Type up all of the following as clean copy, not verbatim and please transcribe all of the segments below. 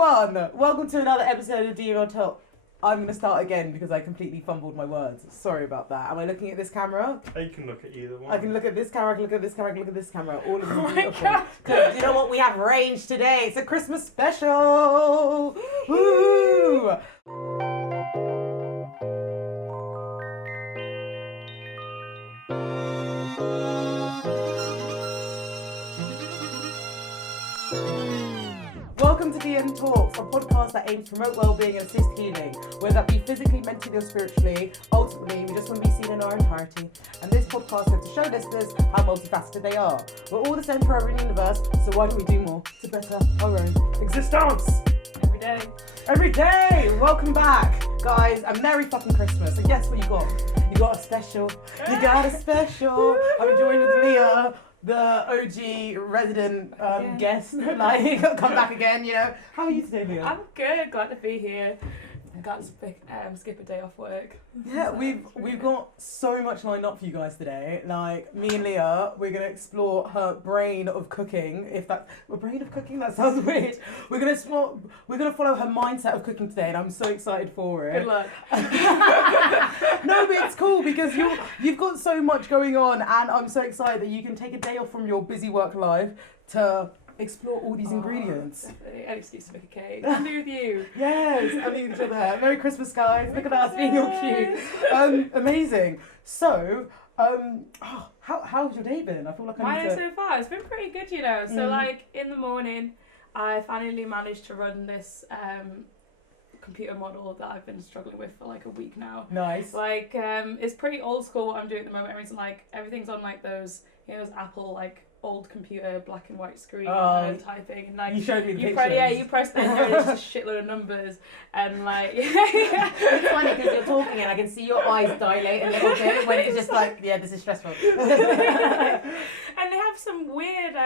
everyone! Welcome to another episode of Decoding The Messes. I'm going to start again because I completely fumbled my words. Sorry about that. Am I looking at this camera? You can look at either one. I can look at this camera, I can look at this camera, I can look at this camera. All of them Oh my beautiful. God. Because you know what? We have range today. It's a Christmas special! Woo! Welcome to DN Talks, a podcast that aims to promote well-being and assist healing, whether that be physically, mentally or spiritually. Ultimately, we just want to be seen in our entirety. And this podcast is to show listeners how multifaceted they are. We're all the centre of our universe, so why don't we do more to better our own existence? Every day. Every day! Welcome back, guys, and Merry fucking Christmas. And guess what you got? You got a special. You got a special. I'm joined with Leah, the OG resident guest. Like, come back again, you know. How are you today, Leah? I'm good, glad to be here. I got to skip a day off work. Yeah, we've got so much lined up for you guys today. Like, me and Leah, we're gonna explore her brain of cooking. Brain of cooking? That sounds weird. We're gonna follow her mindset of cooking today, and I'm so excited for it. Good luck. No, but it's cool because you've got so much going on, and I'm so excited that you can take a day off from your busy work life to explore all these ingredients. Definitely. An excuse to make a cake. I'm with you. Yes, I mean each other. Merry Christmas, guys. Look at us being all cute. Amazing. So, how's your day been? I feel like Mine so far, it's been pretty good, you know. So, Mm. like, in the morning, I finally managed to run this computer model that I've been struggling with for like a week now. Nice. Like, it's pretty old school what I'm doing at the moment. Everything's on like those, those Apple like old computer black and white screen typing, and like You showed me the you pictures. you press enter and it's just a shitload of numbers, and like It's funny because you're talking and I can see your eyes dilate a little bit when it's just like, yeah, this is stressful. and they have some weird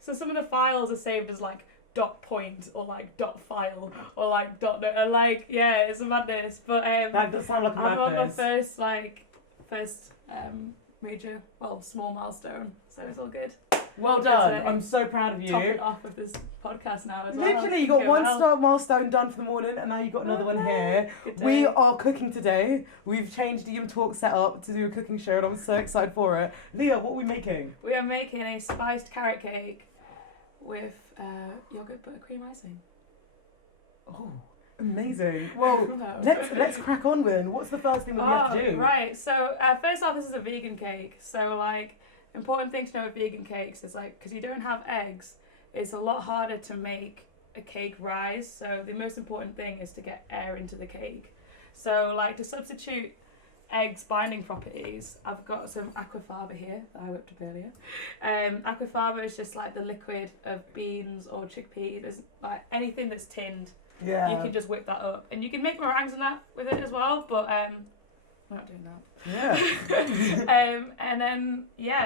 so some of the files are saved as like .point or like .file or like and like it's a madness, but That does sound like a I'm on my madness. first major, small milestone, so it's all good. Well done. I'm so proud of you. Top it off with this podcast now as well. Literally, you got one star milestone done for the morning, and now you got another one here. Good day. We are cooking today. We've changed the Talk setup to do a cooking show, and I'm so excited for it. Leah, what are we making? We are making a spiced carrot cake with yogurt buttercream icing. Oh, amazing. Well, let's crack on then. What's the first thing that we have to do? Right. So first off, this is a vegan cake. So like, important thing to know with vegan cakes is like, because you don't have eggs, it's a lot harder to make a cake rise. So the most important thing is to get air into the cake. So like, to substitute eggs binding properties, I've got some aquafaba here that I whipped up earlier. Aquafaba is just like the liquid of beans or chickpeas. There's like anything that's tinned. Yeah. You can just whip that up, and you can make meringues and that with it as well. But we're not doing that. Yeah. And then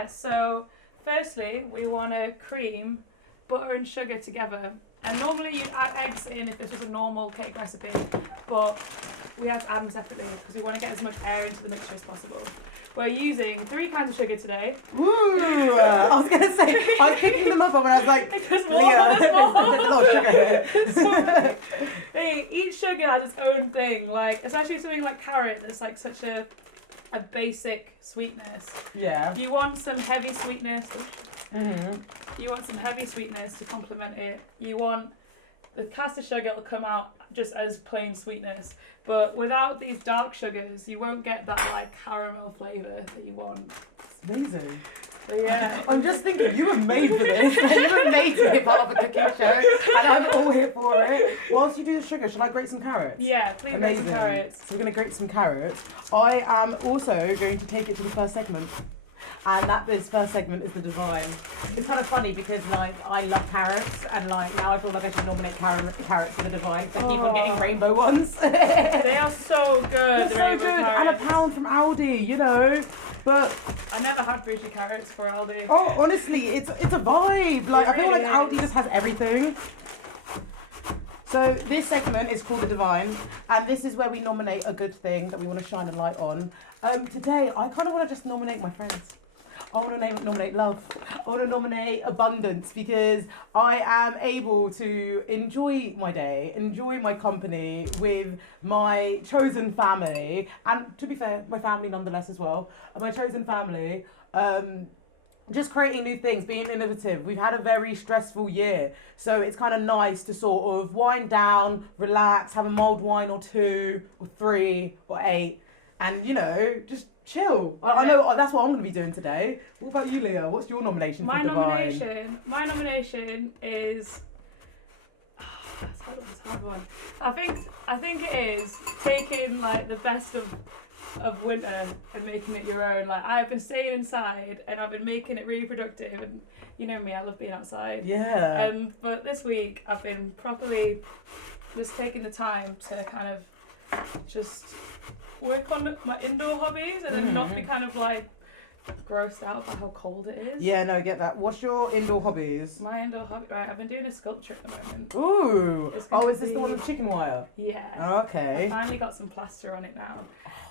so firstly we want to cream butter and sugar together. And normally you'd add eggs in if this was a normal cake recipe, but we have to add them separately because we want to get as much air into the mixture as possible. We're using 3 kinds of sugar today. Woo! I was going to say, I was picking them up and I was like, There's more, Leah, there's more. there's a lot of sugar here. Each sugar has its own thing, like especially something like carrot that's like such a basic sweetness. Yeah. You want some heavy sweetness. Mm-hmm. You want some heavy sweetness to complement it. You want the caster sugar will come out just as plain sweetness, but without these dark sugars, you won't get that like caramel flavour that you want. It's amazing. So yeah. I'm just thinking, you were made for this. You were made to be part of a cooking show, and I'm all here for it. Whilst you do the sugar, should I grate some carrots? Yeah, please make some carrots. So we're going to grate some carrots. I am also going to take it to the first segment. And this first segment is the divine. It's kind of funny because like I love carrots, and like now I feel like I should nominate carrots for the divine. So I keep on getting rainbow ones. They are so good. They're so good, and a pound from Aldi, you know. But I never had bougie carrots for Aldi. oh, honestly, it's a vibe. Like I feel like really Aldi is. just has everything. So this segment is called The Divine, and this is where we nominate a good thing that we want to shine a light on. Today, I kind of want to just nominate my friends. I want to nominate love. I want to nominate abundance because I am able to enjoy my day, enjoy my company with my chosen family, and to be fair, my family nonetheless as well. My chosen family. Just creating new things, being innovative. We've had a very stressful year, so it's kind of nice to sort of wind down, relax, have a mulled wine or 2 or 3 or 8, and just chill. I know that's what I'm going to be doing today. What about you, Leah? What's your nomination for Divine? My nomination is. That's a hard one. I think it is taking like the best of winter and making it your own. Like, I've been staying inside and I've been making it really productive, and you know me, I love being outside. Yeah. But this week I've been properly just taking the time to kind of just work on my indoor hobbies and then not be kind of like grossed out by how cold it is. Yeah, no, I get that. What's your indoor hobbies? My indoor hobby, right, I've been doing a sculpture at the moment. Ooh. Oh, is this the one with chicken wire? Yeah. Oh, okay. I finally got some plaster on it now.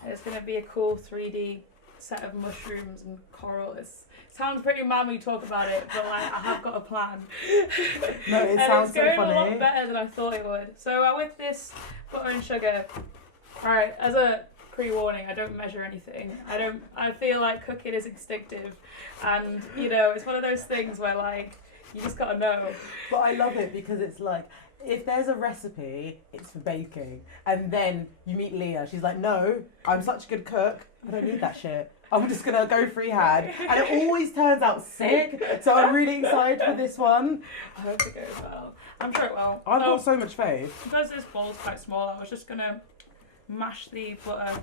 It's going to be a cool 3D set of mushrooms and coral. It sounds pretty mad when you talk about it, but like I have got a plan. No, it sounds so funny. It's going a lot better than I thought it would. So I whipped this butter and sugar. Alright, as a pre-warning, I don't measure anything. I feel like cooking is instinctive, and it's one of those things where like you just gotta know. But I love it because it's like, if there's a recipe, it's for baking. And then you meet Leah. She's like, no, I'm such a good cook. I don't need that shit. I'm just going to go freehand. And it always turns out sick. So I'm really excited for this one. I hope it goes well. I'm sure it will. I've got so much faith. Because this bowl's quite small, I was just going to mash the butter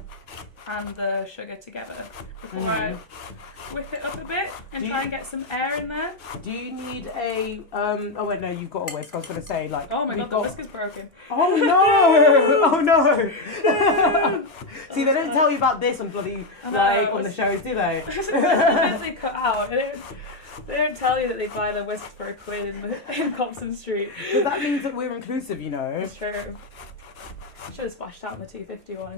and the sugar together before I whip it up a bit and try and get some air in there. Do you need a oh wait, no, you've got a whisk. I was gonna say, like, oh my god, the whisk is broken. Oh no. Oh no. See, they don't tell you about this on bloody on the shows, do they? It's literally cut out. They don't tell you that they buy the whisk for £1 in Compton Street. But that means that we're inclusive, It's true. Should have splashed out on the 250 one, I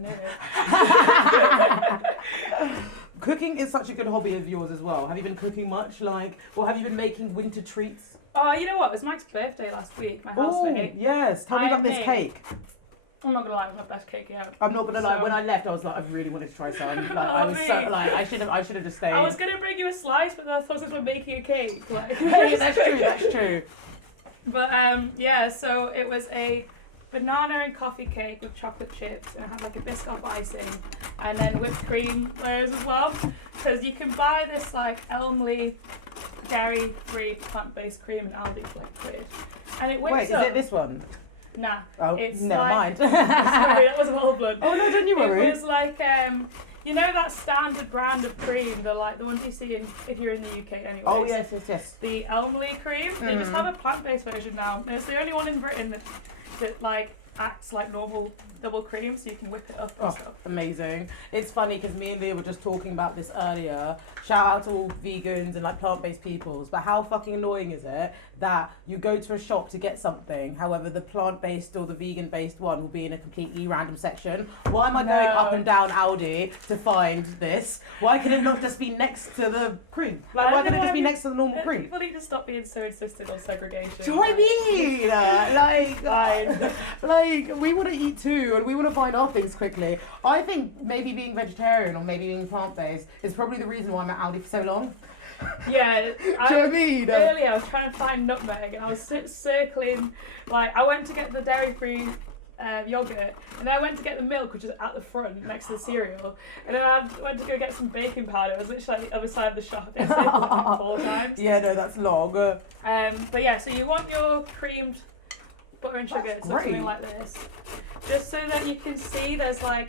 knew it. Cooking is such a good hobby of yours as well. Have you been cooking much, or have you been making winter treats? Oh, you know what? It was Mike's birthday last week, my housemate. Oh, yes. Tell me about this cake. I'm not gonna lie, it was my best cake yet. I'm not gonna lie. When I left, I was like, I really wanted to try some. Like, I was so like, I should have just stayed. I was gonna bring you a slice, but I thought we were making a cake. Like, yeah, that's true. But yeah, so it was a banana and coffee cake with chocolate chips, and it had like a Biscoff icing, and then whipped cream layers as well. Because you can buy this like Elmley dairy-free plant-based cream in Aldi for like £1, and it whips Wait, up. is it this one? Nah. Oh, it's never mind. Sorry, that was a whole blood. Oh no, don't you worry. It was like you know that standard brand of cream, the ones you see if you're in the UK anyway. Oh yes. The Elmley cream. They just have a plant-based version now. And it's the only one in Britain that like acts like normal double cream, so you can whip it up and stuff. Amazing. It's funny because me and Leah were just talking about this earlier. Shout out to all vegans and like plant-based peoples, but how fucking annoying is it that you go to a shop to get something, however the plant-based or the vegan-based one will be in a completely random section? Why am I going up and down Aldi to find this? Why can it not just be next to the cream? Like, why can it just be next to the normal cream? People need to stop being so insistent on segregation. Do you know what I mean? Like we want to eat too, and we want to find our things quickly. I think maybe being vegetarian or maybe being plant-based is probably the reason why I'm at Aldi for so long. Yeah, Do you know what I mean? Earlier I was trying to find nutmeg, and I was circling. Like, I went to get the dairy-free yogurt, and then I went to get the milk, which is at the front next to the cereal, and then I went to go get some baking powder. I was literally on the other side of the shop. It's like 4 times. Yeah, no, that's long. But yeah, so you want your creamed butter and sugar, so something like this, just so that you can see there's like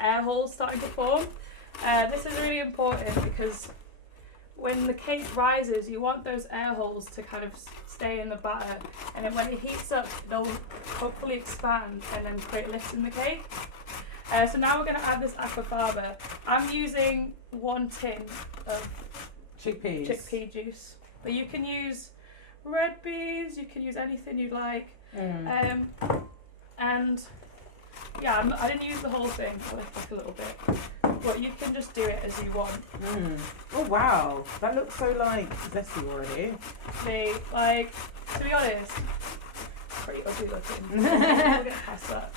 air holes starting to form. This is really important because when the cake rises, you want those air holes to kind of stay in the batter, and then when it heats up, they'll hopefully expand and then create lifts in the cake. So now we're going to add this aquafaba. I'm using 1 tin of chickpea juice, but you can use red beans, you can use anything you like. And yeah, I didn't use the whole thing, I left like a little bit. but you can just do it as you want. Oh wow, that looks so like zesty already. Like, to be honest, pretty ugly looking. We'll get past that.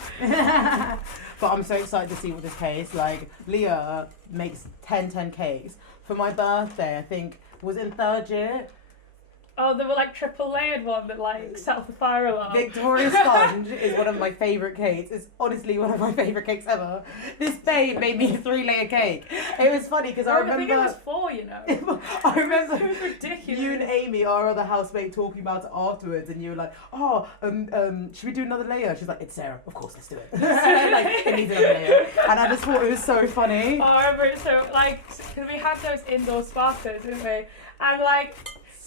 But I'm so excited to see what this tastes like. Leah makes 10 cakes. For my birthday, I think, was in 3rd year. Oh, they were like triple layered one that like set off the fire alarm. Victoria Sponge is one of my favourite cakes. It's honestly one of my favourite cakes ever. This babe made me a 3-layer cake. It was funny because I remember... I think it was 4, you know. I remember it was ridiculous. You and Amy, our other housemate, talking about it afterwards, and you were like, oh, should we do another layer? She's like, it's Sarah. Of course, let's do it. Like, it needs another layer. And I just thought it was so funny. Oh, I remember it so, like, because we had those indoor sparklers, didn't we? And like...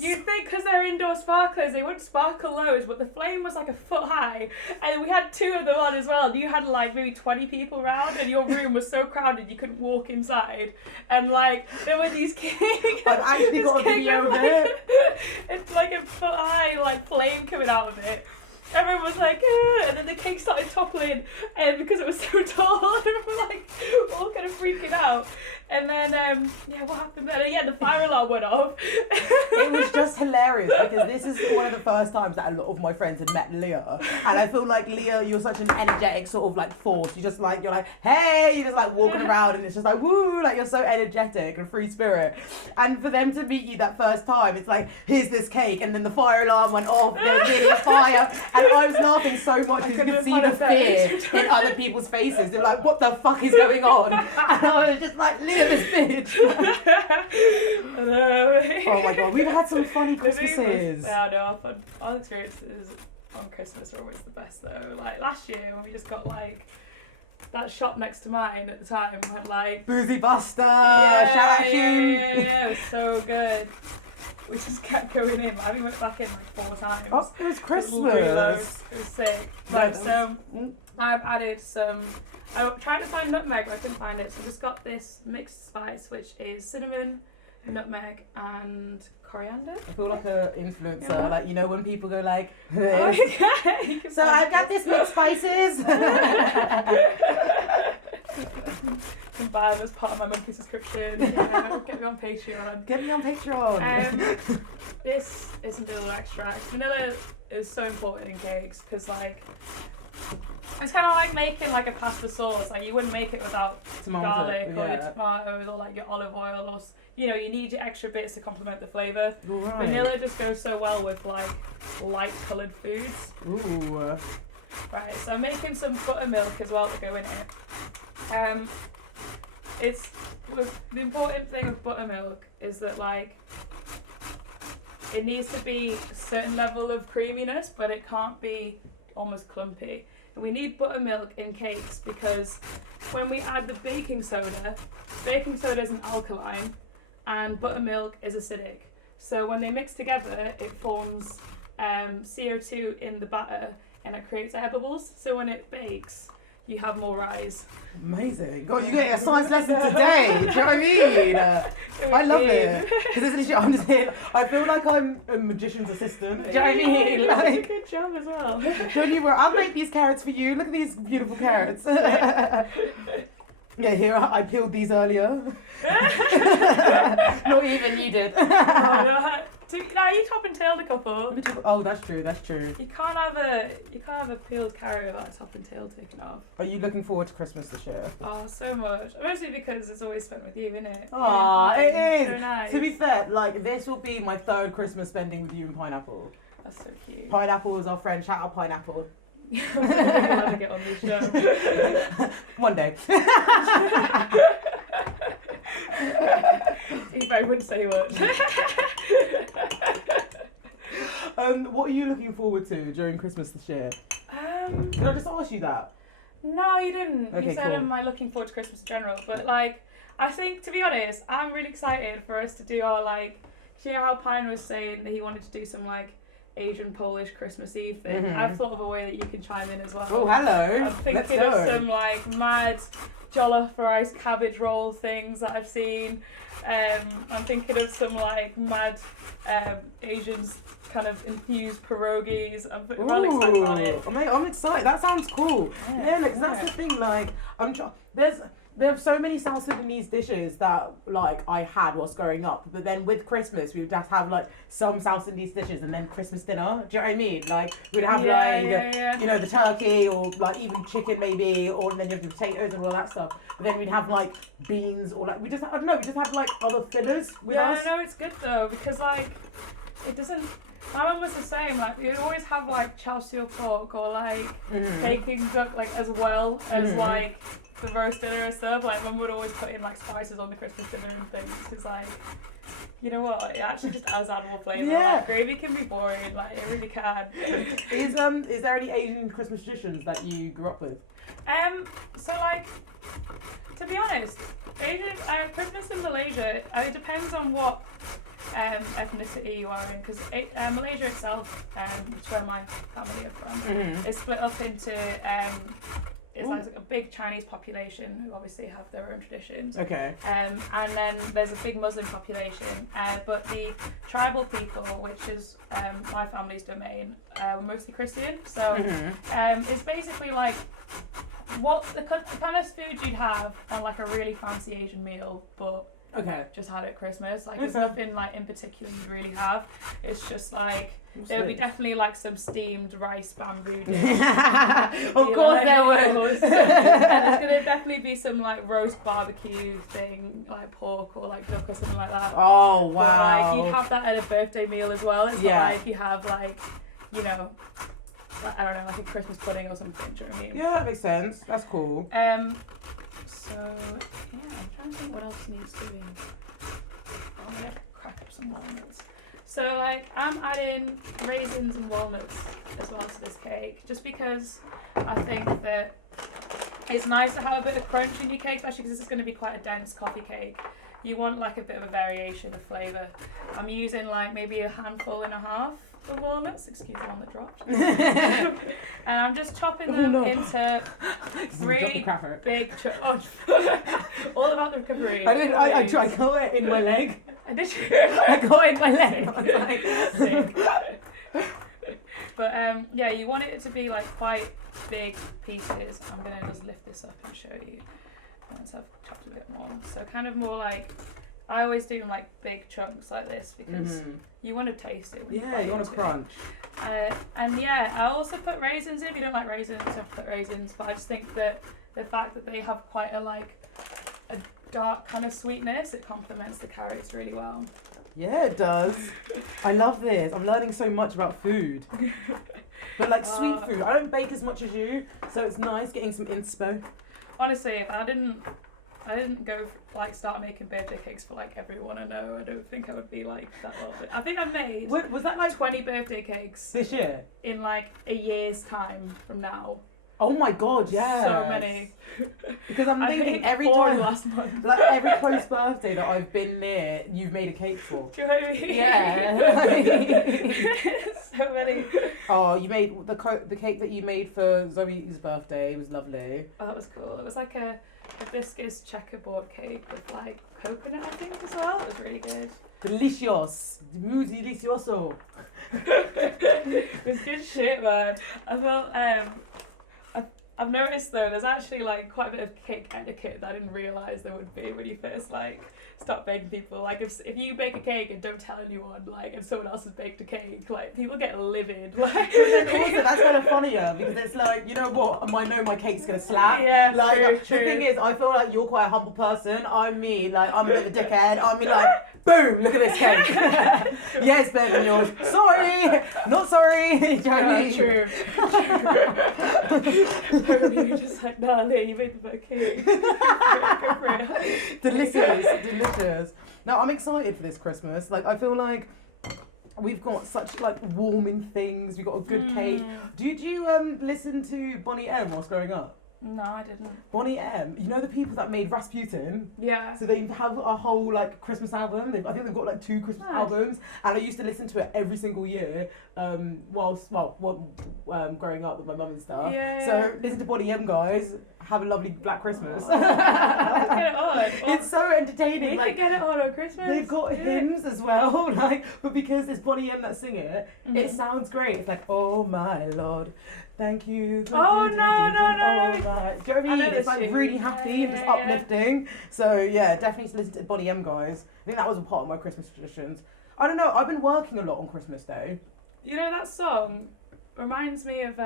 You'd think because they're indoor sparklers, they wouldn't sparkle loads, but the flame was like a foot high, and we had 2 of them on as well, and you had like maybe 20 people around, and your room was so crowded you couldn't walk inside, and like, there were these cakes. I've actually got a video of it. It's like a foot high, like, flame coming out of it. Everyone was like, and then the cake started toppling, and because it was so tall, everyone was like, all kind of freaking out. And then, what happened then? Yeah, the fire alarm went off. It was just hilarious because this is one of the first times that a lot of my friends had met Leah. And I feel like Leah, you're such an energetic sort of like force. You're like, hey, you're just like walking around and it's just like, woo, like you're so energetic and free spirit. And for them to meet you that first time, it's like, here's this cake. And then the fire alarm went off, there was really a fire. And I was laughing so much because you could see the fear in other people's faces. They're like, what the fuck is going on? And I was just like, Leah, this bitch. Oh my god, we've had some funny Christmases. Yeah, no, our experiences on Christmas are always the best though. Like last year when we just got like that shop next to mine at the time went like Boozy Buster, shout out you. Yeah, it was so good. We just kept going in. I think we went back in like 4 times. Oh, it was Christmas. It was sick. Like, so I've added some. I tried to find nutmeg, but I couldn't find it. So I just got this mixed spice, which is cinnamon, nutmeg, and coriander. I feel like an influencer, like, you know, when people go like, okay. So I've got this mixed spices. Can buy them as part of my monthly subscription. Yeah, get me on Patreon. Get me on Patreon. This is vanilla extract. Vanilla is so important in cakes because, like, it's kind of like making like a pasta sauce. Like you wouldn't make it without garlic or your tomatoes or like your olive oil or you know, you need your extra bits to complement the flavour. Right. Vanilla just goes so well with like light coloured foods. Ooh. Right, so I'm making some buttermilk as well to go in it. The important thing with buttermilk is that like it needs to be a certain level of creaminess, but it can't be almost clumpy. And we need buttermilk in cakes because when we add the baking soda is an alkaline and buttermilk is acidic. So when they mix together, it forms CO2 in the batter and it creates air bubbles. So when it bakes, you have more rise. Amazing. God, you're getting a science lesson today. Do you know what I mean? I love it. Because it's literally, I'm just here, I feel like I'm a magician's assistant. Do you know what I mean? Like, good job as well. Don't you worry, I'll make these carrots for you. Look at these beautiful carrots. Yeah, here, I peeled these earlier. Not even you did. You top and tailed a couple. Oh, that's true. That's true. You can't have a peeled carrot without a top and tail taken off. Are you looking forward to Christmas this year? Oh, so much. Mostly because it's always spent with you, isn't it? Aw, it is. So nice. To be fair, like this will be my 3rd Christmas spending with you and Pineapple. That's so cute. Pineapple is our friend. Shout out Pineapple. I'm really glad to get on this show. One day. If I wouldn't say much. What are you looking forward to during Christmas this year? Did I just ask you that? No, you didn't. Okay, you said, cool. am I looking forward to Christmas in general? But, like, I think, to be honest, I'm really excited for us to do our, like, you know how Pine was saying that he wanted to do some, like, Asian Polish Christmas Eve thing? Mm-hmm. I've thought of a way that you can chime in as well. Oh, hello. I'm thinking of some, like, mad jollof rice cabbage roll things that I've seen. I'm thinking of some, like, mad Asians kind of infused pierogies. I'm really excited about it. I'm excited. That sounds cool. Yeah, like, that's the thing. Like, There are so many South Sudanese dishes that like I had whilst growing up, but then with Christmas we would just have like some South Sudanese dishes and then Christmas dinner. Do you know what I mean? Like we'd have you know, the turkey or like even chicken maybe, or then you have the potatoes and all that stuff. But then we'd have like beans or like we just have like other fillers with us. No, it's good though because like it doesn't. My mum was the same. Like we'd always have like chow siu pork or like Peking duck like as well as like the roast dinner and stuff. Like mum would always put in like spices on the Christmas dinner and things because like, you know what, it actually just adds animal flavour. Yeah. Like, gravy can be boring, like it really can. Is there any Asian Christmas traditions that you grew up with? So like, to be honest, Asian Christmas in Malaysia, it depends on what ethnicity you are in, because Malaysia itself, which is where my family are from, is split up into it's like a big Chinese population who obviously have their own traditions. Okay. And then there's a big Muslim population, but the tribal people, which is my family's domain, were mostly Christian. So it's basically like what the kind of food you'd have on like a really fancy Asian meal, but just had at Christmas. Like there's nothing like in particular you'd really have. It's just like there would be definitely like some steamed rice bamboo dish. Of course there would. And there's gonna definitely be some like roast barbecue thing, like pork or like duck or something like that. Oh wow! But, like you'd have that at a birthday meal as well. It's not like you have like, you know, like, I don't know, like a Christmas pudding or something. Do you know what I mean? Yeah, that makes sense. That's cool. So yeah, I'm trying to think what else needs doing. Oh, I'm gonna crack up some walnuts. So like I'm adding raisins and walnuts as well to this cake, just because I think that it's nice to have a bit of crunch in your cake, especially because this is going to be quite a dense coffee cake. You want like a bit of a variation of flavour. I'm using like maybe a handful and a half of walnuts. Excuse the one that dropped. And I'm just chopping them into really big chunks. All about the recovery. I got it in my leg. And did you? I got it in my leg. I was like, sick. But yeah, you want it to be like quite big pieces. I'm gonna just lift this up and show you once I've chopped a bit more. So kind of more like, I always do like big chunks like this because you want to taste it. When you want to crunch. And yeah, I also put raisins in. If you don't like raisins, don't put raisins. But I just think that the fact that they have quite a dark kind of sweetness, it complements the carrots really well. Yeah, it does. I love this. I'm learning so much about food. But like sweet food, I don't bake as much as you, so it's nice getting some inspo. Honestly, if I didn't go start making birthday cakes for like everyone I know, I don't think I would be like that well. I think I've made was that like 20 birthday cakes this year in like a year's time from now. Oh my god, yeah. So many. Because I'm thinking every time last month. Like every close birthday that I've been near, you've made a cake for. Do you know what I mean? Yeah. So many. Oh, you made the cake that you made for Zoe's birthday. It was lovely. Oh, that was cool. It was like a hibiscus checkerboard cake with like coconut, I think, as well. It was really good. Delicious. Muy delicioso. It was good shit, man. I felt I've noticed though, there's actually like quite a bit of cake etiquette that I didn't realise there would be when you first like start baking people. Like if you bake a cake and don't tell anyone, like if someone else has baked a cake, like people get livid. Like also that's kind of funnier because it's like, you know what, I know my cake's gonna slap. Yeah, like true. The thing is, I feel like you're quite a humble person. I'm me, like I'm a bit of a dickhead. I'm like, boom, look at this cake. Yeah, it's better than yours. Sorry, not sorry. Do you know what I mean? True. You're just like, nah, Leah, you made the better cake. Go for it. Delicious. Now I'm excited for this Christmas. Like I feel like we've got such like warming things. We've got a good cake. Did you listen to Bonnie M whilst growing up? No, I didn't. Bonnie M, you know the people that made Rasputin? Yeah. So they have a whole like Christmas album. I think they've got like 2 Christmas albums, and I used to listen to it every single year growing up with my mum and stuff. Yeah. So listen to Bonnie M, guys. Have a lovely Black Christmas. Get it on. It's so entertaining. Like, get it on Christmas. They've got hymns as well, like, but because it's Bonnie M that sing it, it sounds great. It's like, oh my Lord, Thank you. Oh, no. Oh, that. Do you know what I mean? know It's this like tune. really happy and just Yeah. uplifting. So yeah, definitely listen to Bonnie M, guys. I think that was a part of my Christmas traditions. I don't know. I've been working a lot on Christmas Day. You know, that song reminds me of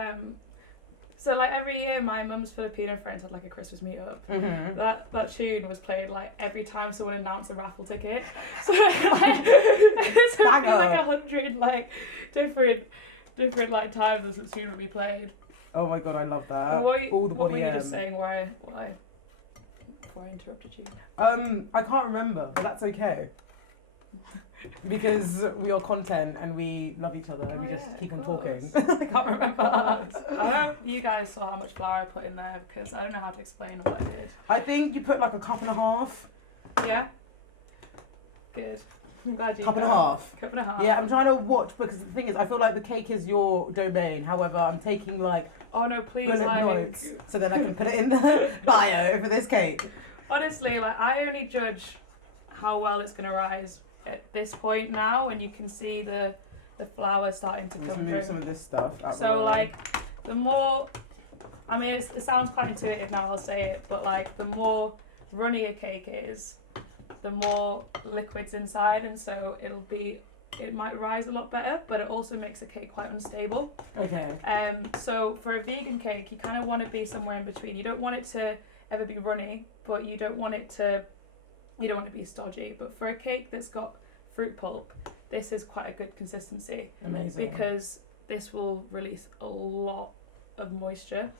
so like every year my mum's Filipino friends had like a Christmas meetup. Mm-hmm. That tune was played like every time someone announced a raffle ticket. So like it's like 100 like different like times the tune would be played. Oh my god, I love that. What were Bonnie you M. just saying? Why before I interrupted you? I can't remember, but that's okay. Because we are content and we love each other and we just keep on talking. I can't remember. I hope you guys saw how much flour I put in there because I don't know how to explain what I did. I think you put like a cup and a half. Yeah? Good. I'm glad you Cup and a know. half. Cup and a half. Yeah, I'm trying to watch because the thing is, I feel like the cake is your domain. However, I'm taking like Oh no, please, bullet like... notes so then I can put it in the bio for this cake. Honestly, like, I only judge how well it's going to rise at this point now when you can see the flour starting to Let's come move through. some of this stuff out the So, way. like, the more... I mean, it sounds quite intuitive now, I'll say it, but, like, the more runny a cake is, the more liquid's inside, and so it might rise a lot better, but it also makes a cake quite unstable. Okay. So for a vegan cake, you kind of want to be somewhere in between. You don't want it to ever be runny, but you don't want to be stodgy. But for a cake that's got fruit pulp, this is quite a good consistency. Amazing. Because this will release a lot of moisture,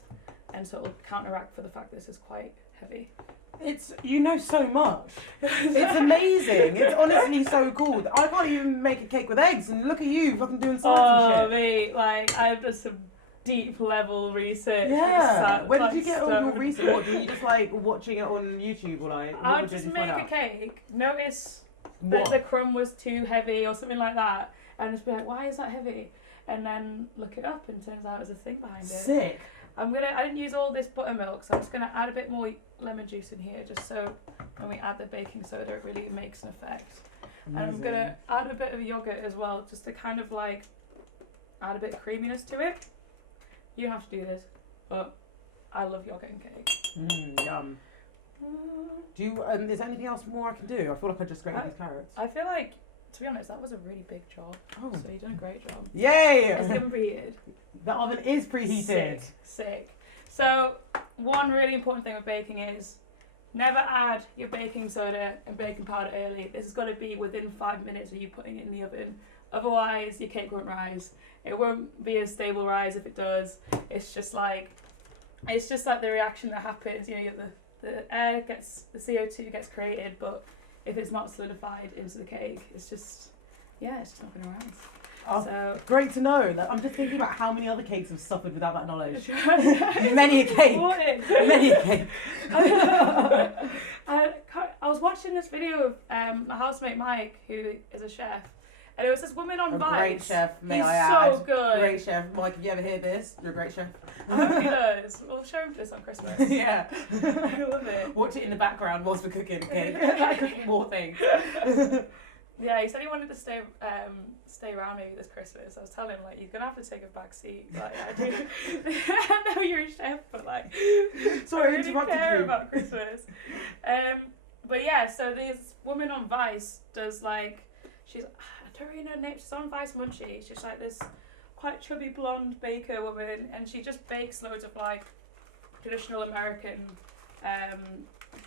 and so it will counteract for the fact that this is quite heavy. You know so much. It's amazing. It's honestly so cool. I can't even make a cake with eggs, and look at you fucking doing science and shit. Mate, like I've done some deep level research. Yeah. Where did like, you get all your research? What, were you just like watching it on YouTube or like? I would just make a cake, notice that What? the crumb was too heavy or something like that, and just be like, why is that heavy? And then look it up, and turns out there's a thing behind it. Sick. I didn't use all this buttermilk, so I'm just gonna add a bit more lemon juice in here, just so when we add the baking soda, it really makes an effect. Amazing. And I'm gonna add a bit of yogurt as well, just to kind of like add a bit of creaminess to it. You don't have to do this, but I love yogurt and cake. Yum. Do you? Is there anything else more I can do? I feel like I just grated these carrots. I feel like, to be honest, that was a really big job. Oh. So you've done a great job. Yay! It's been preheated. The oven is preheated. Sick. So one really important thing with baking is never add your baking soda and baking powder early. This has got to be within 5 minutes of you putting it in the oven. Otherwise, your cake won't rise. It won't be a stable rise if it does. It's just like the reaction that happens. You know, the air gets, the CO2 gets created, but if it's not solidified into the cake, it's just not going to rise. Oh, So great to know. Like, I'm just thinking about how many other cakes have suffered without that knowledge. Many a cake. Many a cake. I was watching this video of my housemate Mike, who is a chef, and it was this woman on A Vice. great chef, may He's I add. so good. Great chef. Mike, if you ever hear this, you're a great chef. I hope he does. We'll show him this on Christmas. Yeah. I love it. Watch it in the background whilst we're cooking a cake. Like cooking more things. Yeah, he said he wanted to stay around maybe this Christmas. I was telling him, like, you're gonna have to take a back seat. Like, I do. I know you're a chef, but like, Sorry, I really interrupted care you. about Christmas. But yeah, so this woman on Vice does like, I don't really know her name. She's on Vice Munchie. She's like this quite chubby blonde baker woman, and she just bakes loads of like traditional American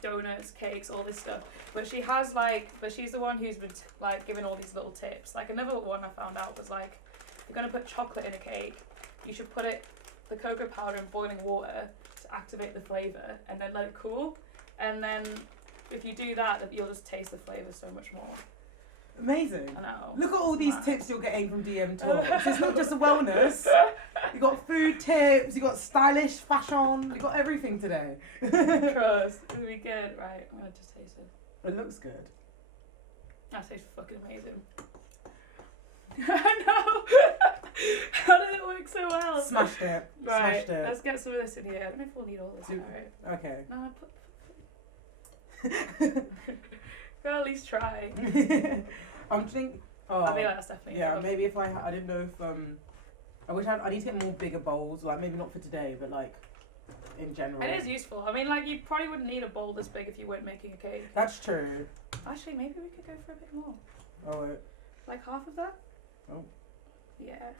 donuts, cakes, all this stuff. But she's the one who's been like giving all these little tips. Like another one I found out was like, if you're gonna put chocolate in a cake, you should put the cocoa powder in boiling water to activate the flavour, and then let it cool. And then if you do that, you'll just taste the flavour so much more. Amazing. I know. Look at all these tips you're getting from DM Talks. It's not just a wellness. You got food tips, you got stylish fashion, you got everything today. Trust. It'll be good. Right, I'm gonna just taste it. It looks good. That tastes fucking amazing. I know. How did it work so well? Smashed it. Right. Smashed it. Let's get some of this in here. I don't know if we'll need all this. Right. Okay. No, Gotta at least try. I'm thinking. Oh, I mean, that's definitely. yeah. Maybe if I didn't know if I need to get more bigger bowls. Like maybe not for today, but like in general. It is useful. I mean, like you probably wouldn't need a bowl this big if you weren't making a cake. That's true. Actually, maybe we could go for a bit more. Oh. Wait. Like half of that. Oh. Yeah.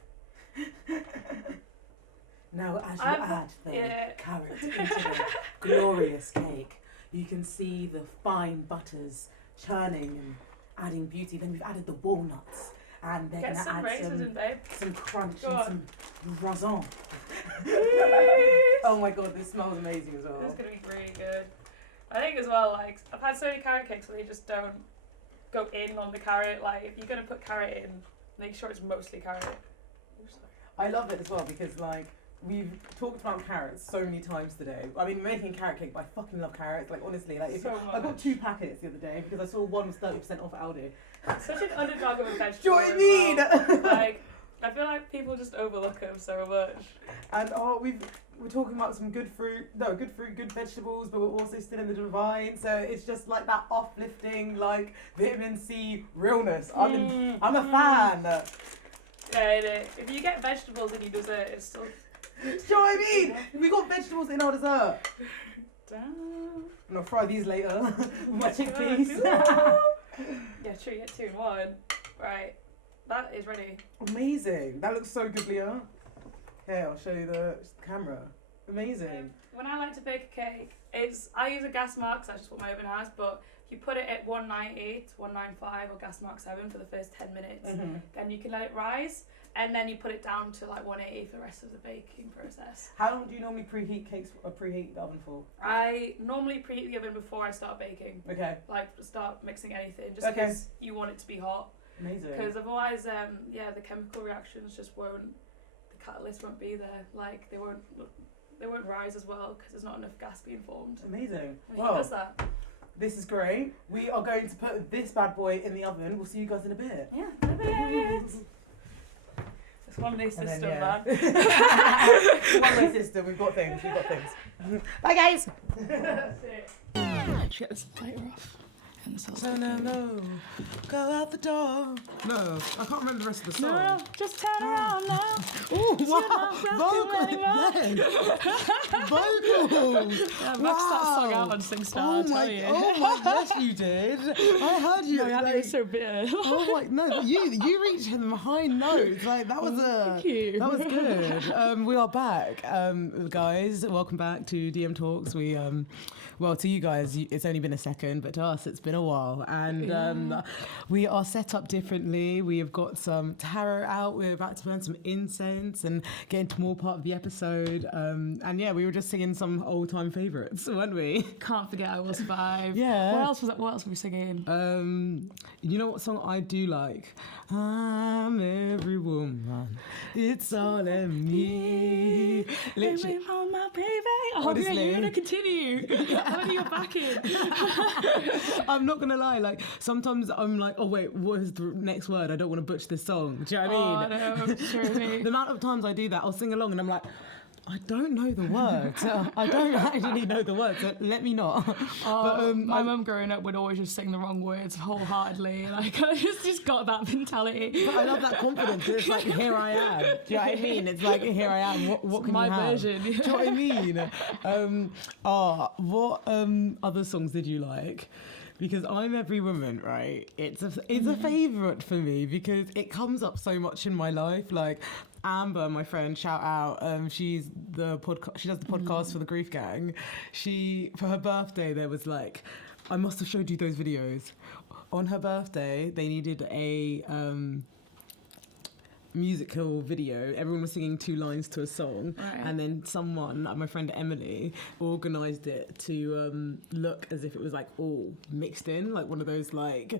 Now, as you add the carrot into the glorious cake, you can see the fine butters churning and adding beauty. Then we've added the walnuts, and they're going to add raisins in, babe. some crunch and some raison. Oh my god, this smells amazing as well. This is going to be really good. I think as well, like, I've had so many carrot cakes where they just don't go in on the carrot. Like, if you're going to put carrot in, make sure it's mostly carrot. I love it as well because, like, we've talked about carrots so many times today. I mean, we're making carrot cake, but I fucking love carrots. Like, honestly, like, I got 2 packets the other day because I saw one was 30% off at Aldi. Such an underdog of a vegetable. Do you know what I mean? Well. Like, I feel like people just overlook them so much. And we're talking about some good fruit, good vegetables, but we're also still in the divine. So it's just like that uplifting, like vitamin C realness. I'm a fan. Yeah, if you get vegetables in your dessert, it's still. Do you know what I mean? We got vegetables in our dessert. Damn. I'm gonna fry these later with my chickpeas. Yeah, true. You get 2 in 1. Right, that is ready. Amazing. That looks so good, Leah. Okay, I'll show you the camera. Amazing. When I like to bake a cake, I use a gas mark, 'cause that's just what my oven has, but you put it at 190 to 195 or gas mark 7 for the first 10 minutes. Mm-hmm. Then you can let it rise, and then you put it down to like 180 for the rest of the baking process. How long do you normally preheat cakes or preheat the oven for? I normally preheat the oven before I start baking. Okay. Like start mixing anything, just because you want it to be hot. Amazing. Because otherwise, the chemical reactions just won't. The catalyst won't be there. Like they won't rise as well because there's not enough gas being formed. Amazing. Well, does that? This is great. We are going to put this bad boy in the oven. We'll see you guys in a bit. Yeah, a bit. It's one day system, man. One-way system. We've got things. Bye, guys. That's it. Let's get this lighter off. No, go out the door. No, I can't remember the rest of the song. No, just turn around now. Oh, wow. Vocals. Yeah, I maxed that song out on SingStar, I tell you. Oh my, yes you did. I heard you. No, like, so bitter. Oh my, no, you reached them high notes. Like that was Thank you. That was good. We are back, guys. Welcome back to DM Talks. We well, to you guys, it's only been a second, but to us, it's been a while. And we are set up differently. We have got some tarot out. We're about to burn some incense and get into more part of the episode. And yeah, we were just singing some old-time favourites, weren't we? Can't forget I Will Survive. Yeah. What else were we singing? You know what song I do like? I'm every woman. It's all in me. Literally. On my baby. Oh, Honestly. yeah, you're going to continue. How are you backing? I'm not gonna lie, like sometimes I'm like, oh wait, what is the next word? I don't want to butcher this song. Do you know what I mean? Oh no, surely. The amount of times I do that, I'll sing along and I'm like, I don't know the words. I don't actually know the words, so let me not. But, my mum growing up would always just sing the wrong words wholeheartedly. Like, I just got that mentality. But I love that confidence. It's like, here I am. Do you know what I mean? It's like, here I am. What can my you have? version. Do you know what I mean? What other songs did you like? Because I'm Every Woman, right? It's a favourite for me because it comes up so much in my life. Like Amber, my friend, shout out. She does the podcast for the Grief Gang. For her birthday, there was like, I must have showed you those videos. On her birthday, they needed a musical video. Everyone was singing 2 lines to a song, right. And then someone, like my friend Emily, organised it to look as if it was like all mixed in, like one of those like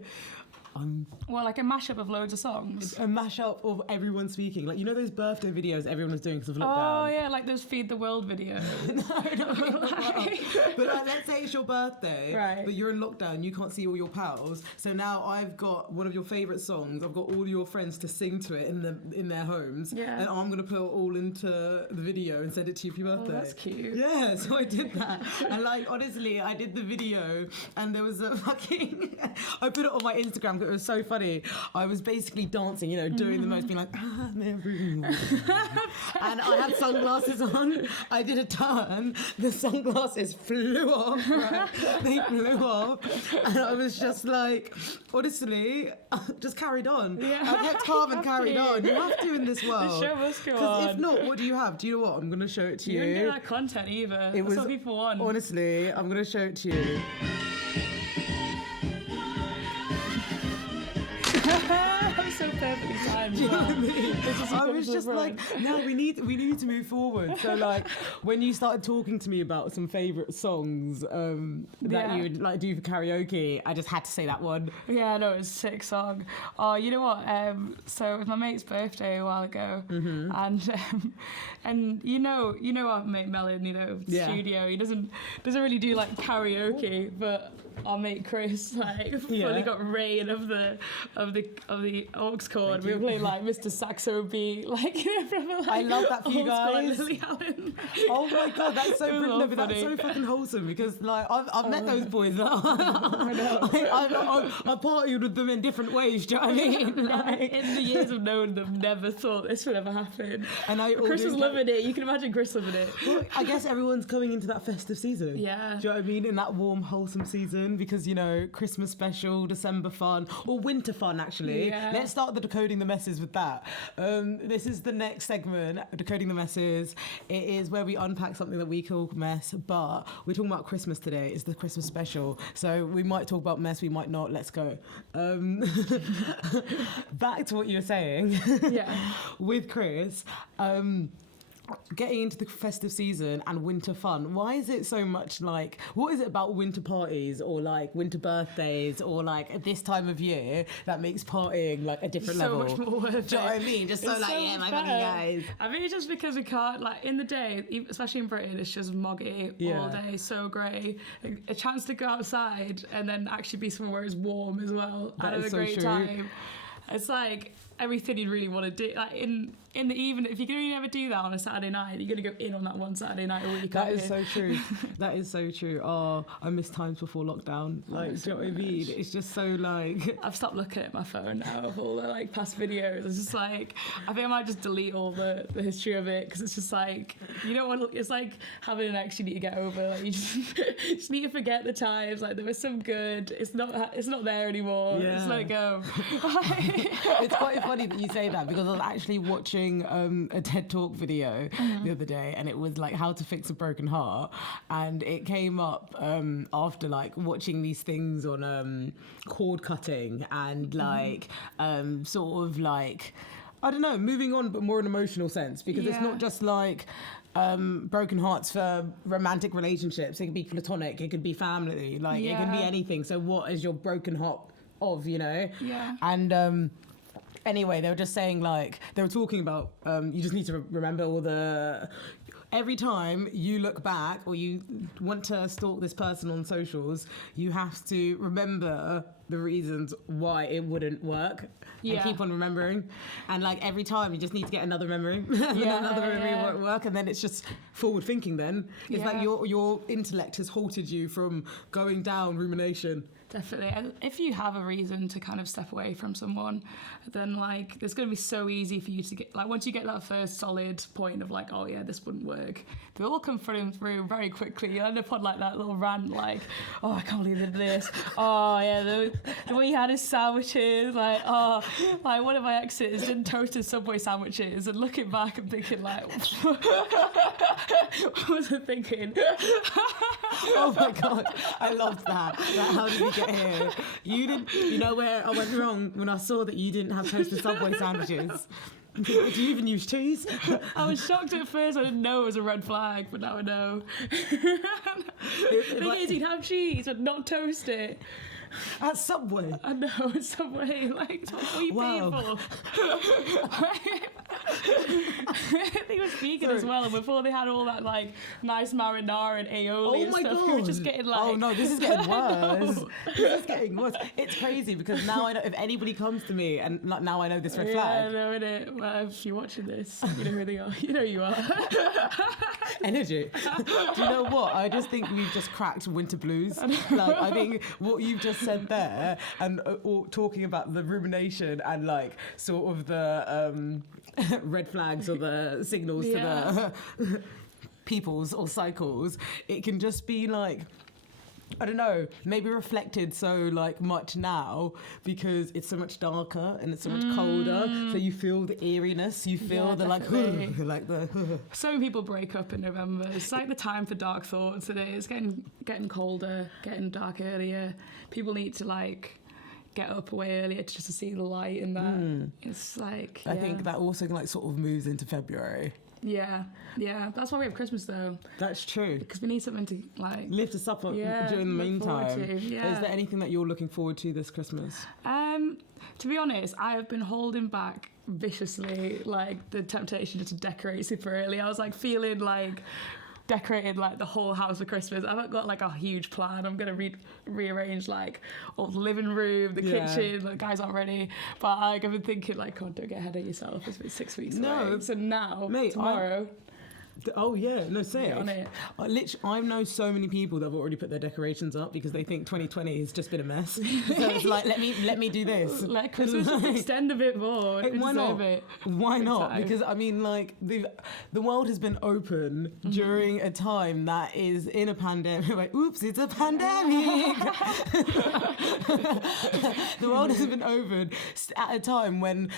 well, like a mashup of loads of songs. a mashup of everyone speaking, like you know those birthday videos everyone was doing because of Oh lockdown. yeah, like those Feed the World videos. But let's say it's your birthday, right. But you're in lockdown, you can't see all your pals. So now I've got one of your favourite songs. I've got all your friends to sing to it in their homes, yeah. And I'm gonna put it all into the video and send it to you for your birthday. Oh, that's cute. Yeah, so I did that, and like honestly, I did the video, and there was a fucking. I put it on my Instagram. it was so funny. I was basically dancing, doing the most, being like, and I had sunglasses on. I did a turn. The sunglasses flew off. Right? They flew off, and I was just like, honestly, just carried on. Yeah. I kept calm and carried on. You have to in this world. The show must go Because on. if not, what do you have? Do you know what? I'm going to show it to You you. didn't get that content either. It That's was what people want. Honestly, I'm going to show it to you. I'm so perfectly timed. Do you know what I well. mean? This is I a was couple just of like, no, we need to move forward. So like, when you started talking to me about some favourite songs that you would like do for karaoke, I just had to say that one. Yeah, no, it was a sick song. Oh, you know what? So it was my mate's birthday a while ago, and you know our mate Melon, studio. He doesn't really do like karaoke, but our mate Chris fully got Rain of the aux chord. We were playing like Mr. Saxo B, from I love that for you guys. Lily Allen. Oh my god, that's so It was all but that's funny. so fucking wholesome because like I've met those boys. I've partied with them in different ways. Do you know what I mean? Like, In the years of knowing them, never thought this would ever happen. and Chris was loving it. You can imagine Chris loving it. Well, I guess everyone's coming into that festive season. Yeah. Do you know what I mean? In that warm, wholesome season, because Christmas special, December fun, or winter fun actually. Yeah. Let's start the Decoding the Messes with that. This is the next segment, Decoding the Messes. It is where we unpack something that we call mess, but we're talking about Christmas today. It's the Christmas special. So we might talk about mess, we might not. Let's go. Back to what you were saying. Yeah. With Chris. Getting into the festive season and winter fun, why is it so much like, what is it about winter parties or like winter birthdays or like at this time of year that makes partying like a different So level? much more worth it. Do you know what I mean? Just so It's like, so yeah, much my better. fucking guys. I think it's just because we can't, like, in the day, especially in Britain, it's just moggy all day, so grey. A chance to go outside and then actually be somewhere where it's warm as well. That and is have a so great true. time. It's like everything you'd really want to do. Like in the evening, if you're going to ever do that on a Saturday night, you're going to go in on that one Saturday night a week. That is so true. That is so true. Oh, I miss times before lockdown. Like, do you know what I mean? It's just so like... I've stopped looking at my phone now of all the like past videos. It's just like, I think I might just delete all the history of it because it's just like, you don't want to, it's like having an ex you need to get over. Like you just need to forget the times. Like there was some good. It's not there anymore. Yeah. Just let it go. It's quite funny that you say that because I was actually watching a TED Talk video the other day, and it was like how to fix a broken heart, and it came up after like watching these things on cord cutting and like sort of like, I don't know, moving on but more in an emotional sense, because it's not just like broken hearts for romantic relationships. It could be platonic, it could be family, like it could be anything. So what is your broken heart of, and anyway, they were just saying, like, they were talking about you just need to remember all the... Every time you look back or you want to stalk this person on socials, you have to remember the reasons why it wouldn't work and keep on remembering. And like every time you just need to get another memory and another memory won't work, and then it's just forward thinking then. It's like your intellect has halted you from going down rumination. Definitely. And if you have a reason to kind of step away from someone, then like it's going to be so easy for you to get, like once you get that first solid point of like, oh yeah, this wouldn't work, they'll all come through very quickly. You'll end up on like that little rant like, oh, I can't believe they did this. Oh yeah, the way he had his sandwiches, like, oh, like one of my exes didn't toast his Subway sandwiches, and looking back I'm thinking like, what was I thinking? Oh my god, I loved that. Like, how did we get here? You know where I went wrong when I saw that you didn't have toasted Subway sandwiches. Do you even use cheese? I was shocked at first. I didn't know it was a red flag, but now I know. The thing is, you'd have cheese but not toast it. At Subway? I know, it's Subway. Like, what are you paying for? I think it was vegan as well, and before they had all that like nice marinara and aioli and stuff, we were just getting like... Oh no, this is getting worse. This is getting worse. It's crazy because now I know if anybody comes to me and now I know this red Yeah, flag. I know, innit? Well, if you're watching this, you know who they are. You know you are. energy. Do you know what? I just think we've just cracked winter blues. Like, I think what you've just said there, and or talking about the rumination and like sort of the red flags or the signals to the peoples or cycles, it can just be like, I don't know, maybe reflected so like much now because it's so much darker and it's so much colder. So you feel the eeriness, you feel the definitely. like the. So many people break up in November. It's like the time for dark thoughts. It is getting colder, getting dark earlier. People need to like get up way earlier just to see the light in that. It's like I think that also like sort of moves into February. Yeah. That's why we have Christmas though. That's true. Because we need something to like lift us up during the look forward meantime. to. Yeah. Is there anything that you're looking forward to this Christmas? To be honest, I have been holding back viciously, like the temptation to decorate super early. I was like feeling like decorated like the whole house for Christmas. I haven't got like a huge plan. I'm gonna rearrange like all the living room, the kitchen. The guys aren't ready, but like, I've been thinking like, God, don't get ahead of yourself. It's been 6 weeks away. So now, mate, tomorrow. Oh yeah, no, say on it. I know so many people that have already put their decorations up because they think 2020 has just been a mess. So it's like, let me do this. Let Christmas just extend a bit more. Hey, why not? Why not? Time. Because I mean, like the world has been open during a time that is in a pandemic. Like, oops, it's a pandemic. The world has been open at a time when,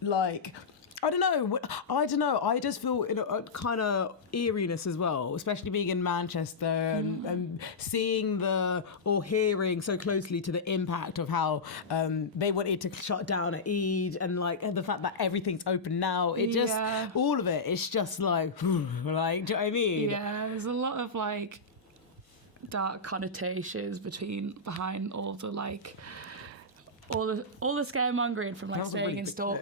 like. I don't know. I just feel a kind of eeriness as well, especially being in Manchester and seeing or hearing so closely to the impact of how they wanted to shut down at Eid and like the fact that everything's open now. It just, all of it, it's just like, do you know what I mean? Yeah, there's a lot of like dark connotations behind all the like, all the scaremongering from like staying in store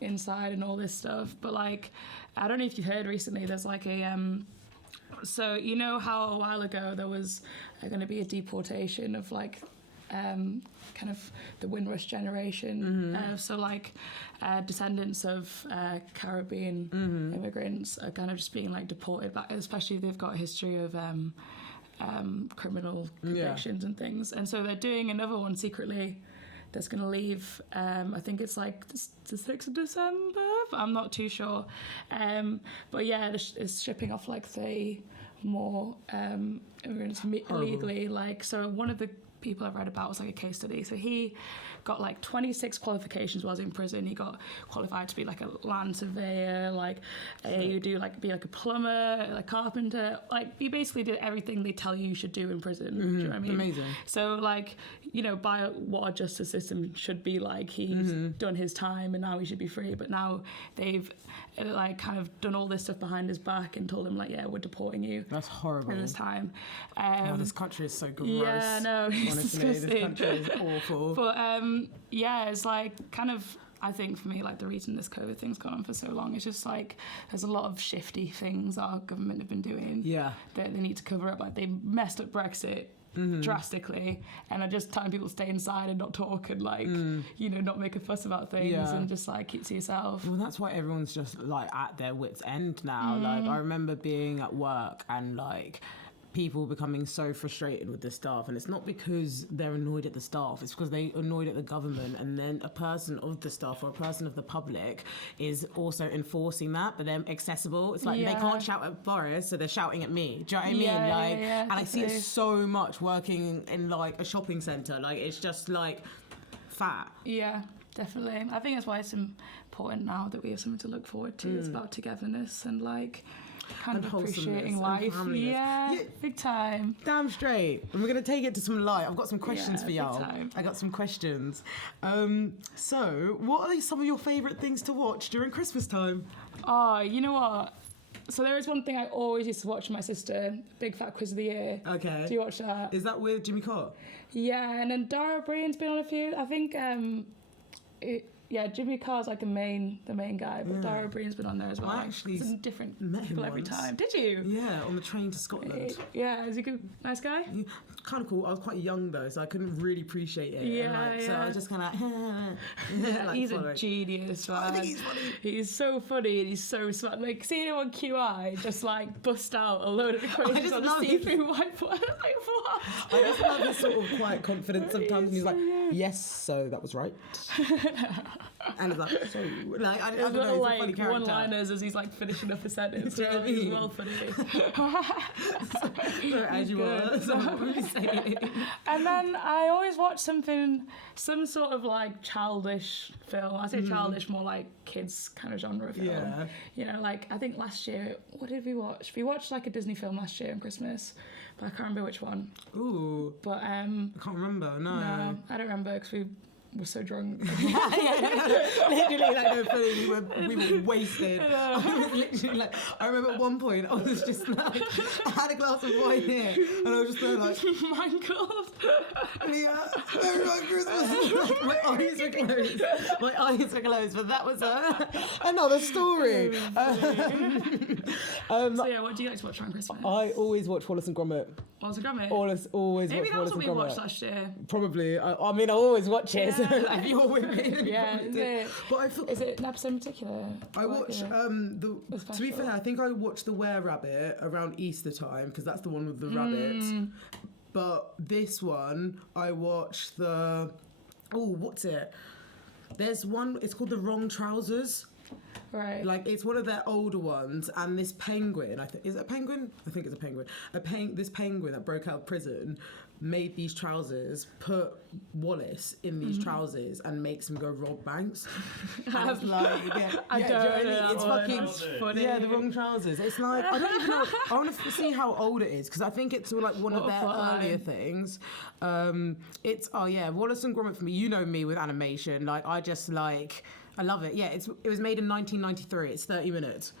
inside and all this stuff. But like, I don't know if you've heard recently, there's like a so you know how a while ago there was going to be a deportation of like kind of the Windrush generation, so like descendants of Caribbean immigrants are kind of just being like deported back, especially if they've got a history of criminal convictions and things, and so they're doing another one secretly that's going to leave, I think it's like the 6th of December, but I'm not too sure. But yeah, it's shipping off like 30 more immigrants illegally. Like, so one of the people I've read about was like a case study. So he got like 26 qualifications while he was in prison. He got qualified to be like a land surveyor, like you do like be like a plumber, like carpenter. Like you basically did everything they tell you should do in prison. Do you know what I mean? Amazing. So like, you know, by what our justice system should be like, he's done his time and now he should be free. But now they've like kind of done all this stuff behind his back and told him like, yeah, we're deporting you. That's horrible. In this time. This country is so gross. Yeah, no. Honestly, this country is awful. But yeah, it's like kind of, I think for me, like the reason this COVID thing's gone on for so long is just like there's a lot of shifty things our government have been doing. Yeah. That they need to cover up. Like they messed up Brexit drastically, and are just telling people to stay inside and not talk and like you know, not make a fuss about things and just like keep to yourself. Well, that's why everyone's just like at their wits' end now. Like I remember being at work and like people becoming so frustrated with the staff, and it's not because they're annoyed at the staff, it's because they're annoyed at the government, and then a person of the staff or a person of the public is also enforcing that, but they're accessible. It's like they can't shout at Boris, so they're shouting at me. Do you know what I mean? And I see it so much working in like a shopping centre. Like it's just like fat. Yeah, definitely. I think that's why it's important now that we have something to look forward to. It's about togetherness and like kind of appreciating life. Yeah, big time. Damn straight. And we're going to take it to some light. I've got some questions for y'all. I got some questions. So, what are some of your favourite things to watch during Christmas time? Oh, you know what? So there is one thing I always used to watch with my sister, Big Fat Quiz of the Year. Okay. Do you watch that? Is that with Jimmy Carr? Yeah, and then Dara Brian's been on a few. I think Jimmy Carr's like the main guy, but Dara Breen's been on there as well. I actually it's in different met him people every once. time. Did you? Yeah, on the train to Scotland. Yeah, is he a good, nice guy? Kind of cool. I was quite young though, so I couldn't really appreciate it. Yeah, and, So I was just kind of like, he's following. a genius, man. I think he's funny. He's so funny and he's so smart. Like, seeing him on QI just like bust out a load of equations on a see-through whiteboard. Like, what? I just love his sort of quiet confidence sometimes, and he's like, "Yes, so that was right." And it's like, sorry, like I don't know, little he's a like funny character. one-liners as he's like finishing up a sentence. Do you know what I He's mean? well funny. So as you were, so what were you saying? And then I always watch some sort of like childish film. I say childish, more like kids kind of genre film. Yeah. You know, like I think last year, what did we watch? We watched like a Disney film last year on Christmas, but I can't remember which one. Ooh, But I can't remember. No, I don't remember because we were so drunk. literally, like no funny, we were wasted. I was literally like, I remember at one point I was just like, I had a glass of wine here, and I was just there like, Michael. Leah, Merry Christmas. Like, my eyes were closed, but that was another story. So yeah, what do you like to watch around Christmas? I always watch Wallace and Gromit. Wallace and Gromit. Always Maybe watch that was Wallace what and we Gromit. watched last year. Probably. I mean, I always watch it. So Yeah. like, you're with me. Yeah, is it? But I feel, Is it an episode in particular? I watch to be special. fair, I think I watched the Were Rabbit around Easter time because that's the one with the rabbits. But this one I watched what's it? There's one. It's called The Wrong Trousers. Right. Like it's one of their older ones, and this penguin. Is it a penguin? I think it's a penguin. This penguin that broke out of prison made these trousers, put Wallace in these trousers, and makes him go rob banks. And it's like, I don't do you know what I know mean? that It's one. fucking That's funny. yeah, The Wrong Trousers. It's like I don't even know. I want to see how old it is because I think it's like one of What a their plotline. earlier things. It's Wallace and Gromit for me. You know me with animation. Like I just like. I love it. Yeah, it was made in 1993. It's 30 minutes.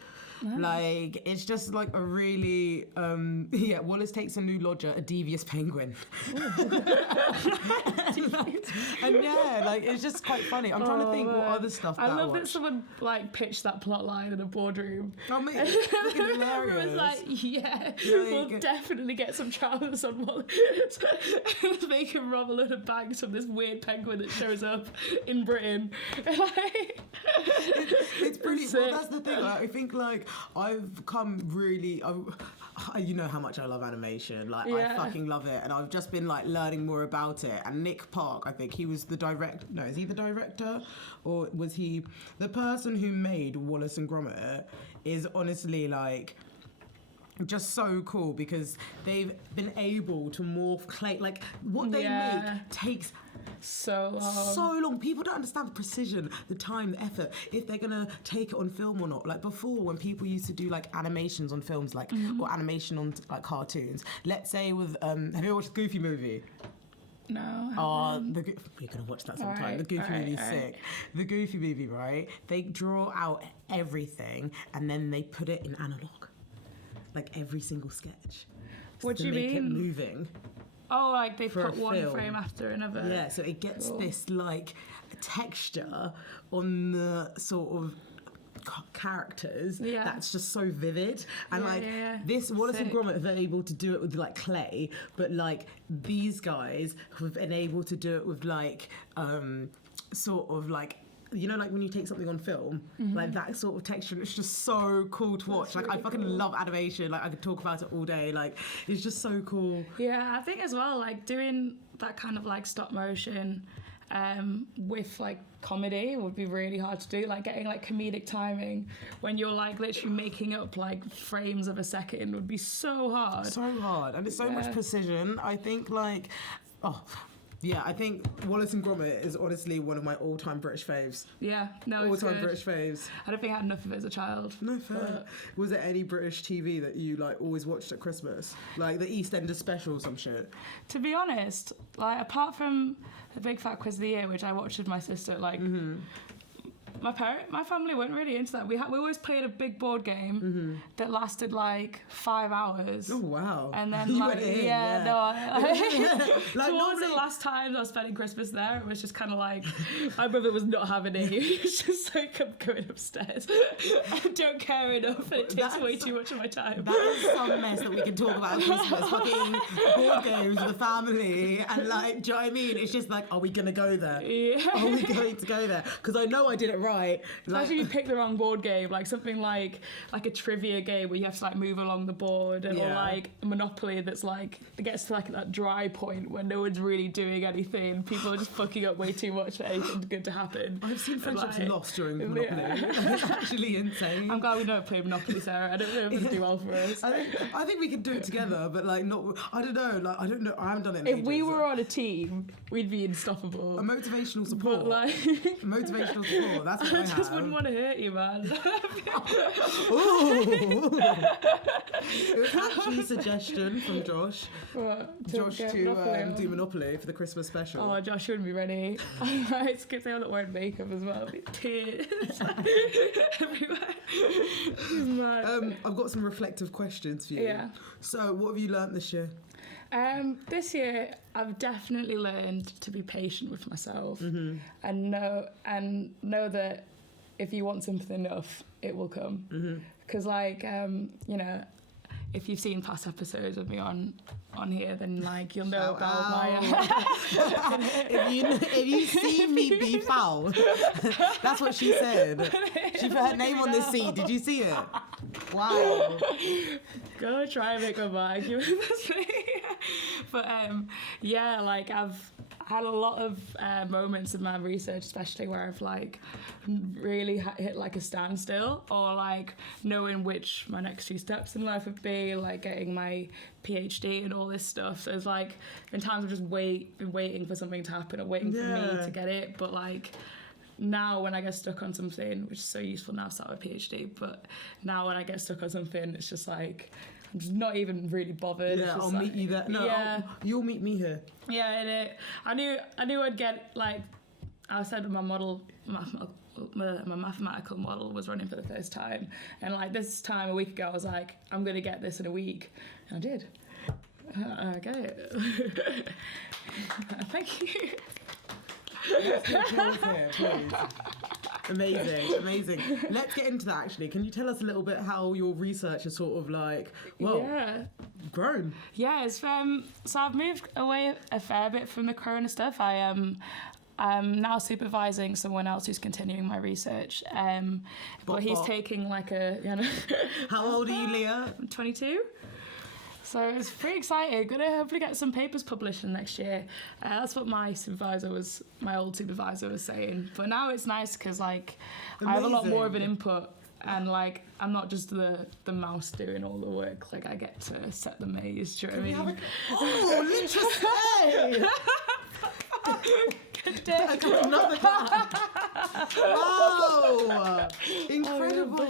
Nice. Like it's just like a really Wallace takes a new lodger, a devious penguin. and like it's just quite funny. I'm trying to think what other stuff I that love that watched. someone like pitched that plot line in a boardroom. I mean, it's fucking Everyone hilarious. was like, we'll definitely get some trousers on Wallace. Make him rob a load of bags from this weird penguin that shows up in Britain. It's pretty. Sick. Well, that's the thing. Like, I think like I've come really. You know how much I love animation. Like I fucking love it, and I've just been like learning more about it. And Nick Park, I think he was the director. No, is he the director, or was he the person who made Wallace and Gromit? Is honestly like. Just so cool because they've been able to morph clay. Like what they make takes so long. People don't understand the precision, the time, the effort, if they're gonna take it on film or not. Like before, when people used to do like animations on films, like or animation on like cartoons. Let's say with have you ever watched the Goofy movie? No. You're gonna watch that sometime. Alright, The Goofy movie's alright. sick. The Goofy movie, right? They draw out everything and then they put it in analog. Like every single sketch. What do to you make it mean? moving. Oh, like they For put a one film. frame after another. Yeah, so it gets Cool. this like texture on the sort of characters that's just so vivid. And this Wallace and Sick. Gromit are able to do it with like clay, but like these guys have been able to do it with like sort of like like when you take something on film, like that sort of texture, it's just so cool to watch. Like I fucking love animation. Like I could talk about it all day. Like it's just so cool. Yeah, I think as well, like doing that kind of like stop motion with like comedy would be really hard to do. Like getting like comedic timing when you're like literally making up like frames of a second would be so hard. So hard, and it's so much precision. I think like, I think Wallace and Gromit is honestly one of my all-time British faves. Yeah, no, it's All-time good. British faves. I don't think I had enough of it as a child. No fair. Was there any British TV that you like always watched at Christmas, like the EastEnders special or some shit? To be honest, like apart from the Big Fat Quiz of the Year, which I watched with my sister, like my family weren't really into that. We always played a big board game that lasted like 5 hours. Oh wow! And then You like went in, towards normally- the last times I was spending Christmas there, it was just kind of like my brother was not having it. He was just like, I'm going upstairs. I don't care enough, and it takes way too much of my time. That is some mess that we can talk about at Christmas. Fucking board games with the family, and like, do you know what I mean? It's just like, are we gonna go there? Yeah. Are we going to go there? Because I know I did it right. Especially if you pick the wrong board game, like something like a trivia game where you have to like move along the board, or like a Monopoly that's like, it gets to like that dry point where no one's really doing anything. People are just fucking up way too much for anything good to happen. I've seen friendships like, lost during Monopoly. It's actually insane. I'm glad we don't play Monopoly, Sarah. I don't know if it'll do well for us. I think we could do it together, but like not. I don't know. Like I don't know. I haven't done it. In If ages, we were on a team, we'd be unstoppable. a motivational support. But like, Motivational support. That's what I I just have. wouldn't want to hurt you, man. Ooh. It was actually a suggestion from Josh. What, Josh get to Monopoly on? do Monopoly for the Christmas special. Oh, Josh wouldn't be ready. It's good they all not wearing makeup as well. Tears everywhere. He's mad. I've got some reflective questions for you. Yeah. So, what have you learnt this year? This year, I've definitely learned to be patient with myself and know that if you want something enough, it will come. Because, like, you know, if you've seen past episodes of me on here, then like you'll know about my. if you see me be foul, that's what she said. She put her name on the seat. Did you see it? Wow. Go try and make a bag. But yeah, like I've had a lot of moments in my research, especially where I've like really hit like a standstill, or like knowing which my next few steps in life would be, like getting my PhD and all this stuff. So it's like been times I've just been waiting for something to happen, or waiting for me to get it. But like now when I get stuck on something, which is so useful now, I've started a PhD, but now when I get stuck on something, it's just like I'm just not even really bothered. Yeah, I'll like, meet you there. No, yeah. You'll meet me here. Yeah, and I knew I'd get, like, I said my mathematical model was running for the first time, and like this time a week ago I was like, I'm gonna get this in a week, and I did. I get it. Thank you. Let's get Jules here, please. Amazing. Let's get into that actually. Can you tell us a little bit how your research is sort of like, grown? Yeah, it's so I've moved away a fair bit from the corona stuff. I'm now supervising someone else who's continuing my research. But he's taking like a, you know. How old are you, Leah? I'm 22. So it's pretty exciting. Gonna hopefully get some papers published in next year. That's what my old supervisor was saying. But now it's nice because like I have a lot more of an input, and like I'm not just the mouse doing all the work. Like I get to set the maze. Do you know what I mean? Interesting. Another clap. Wow, incredible.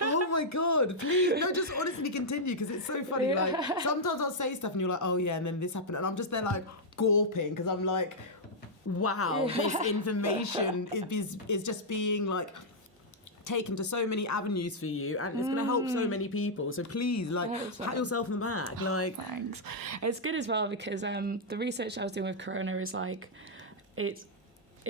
Oh my god, please no, just honestly continue, because it's so funny. Like sometimes I'll say stuff and you're like, oh yeah, and then this happened, and I'm just there like gawping because I'm like, wow, this information is just being like taken to so many avenues for you, and it's going to help so many people. So please, like, pat yourself on the back. Like, thanks. It's good as well because the research I was doing with corona is like, it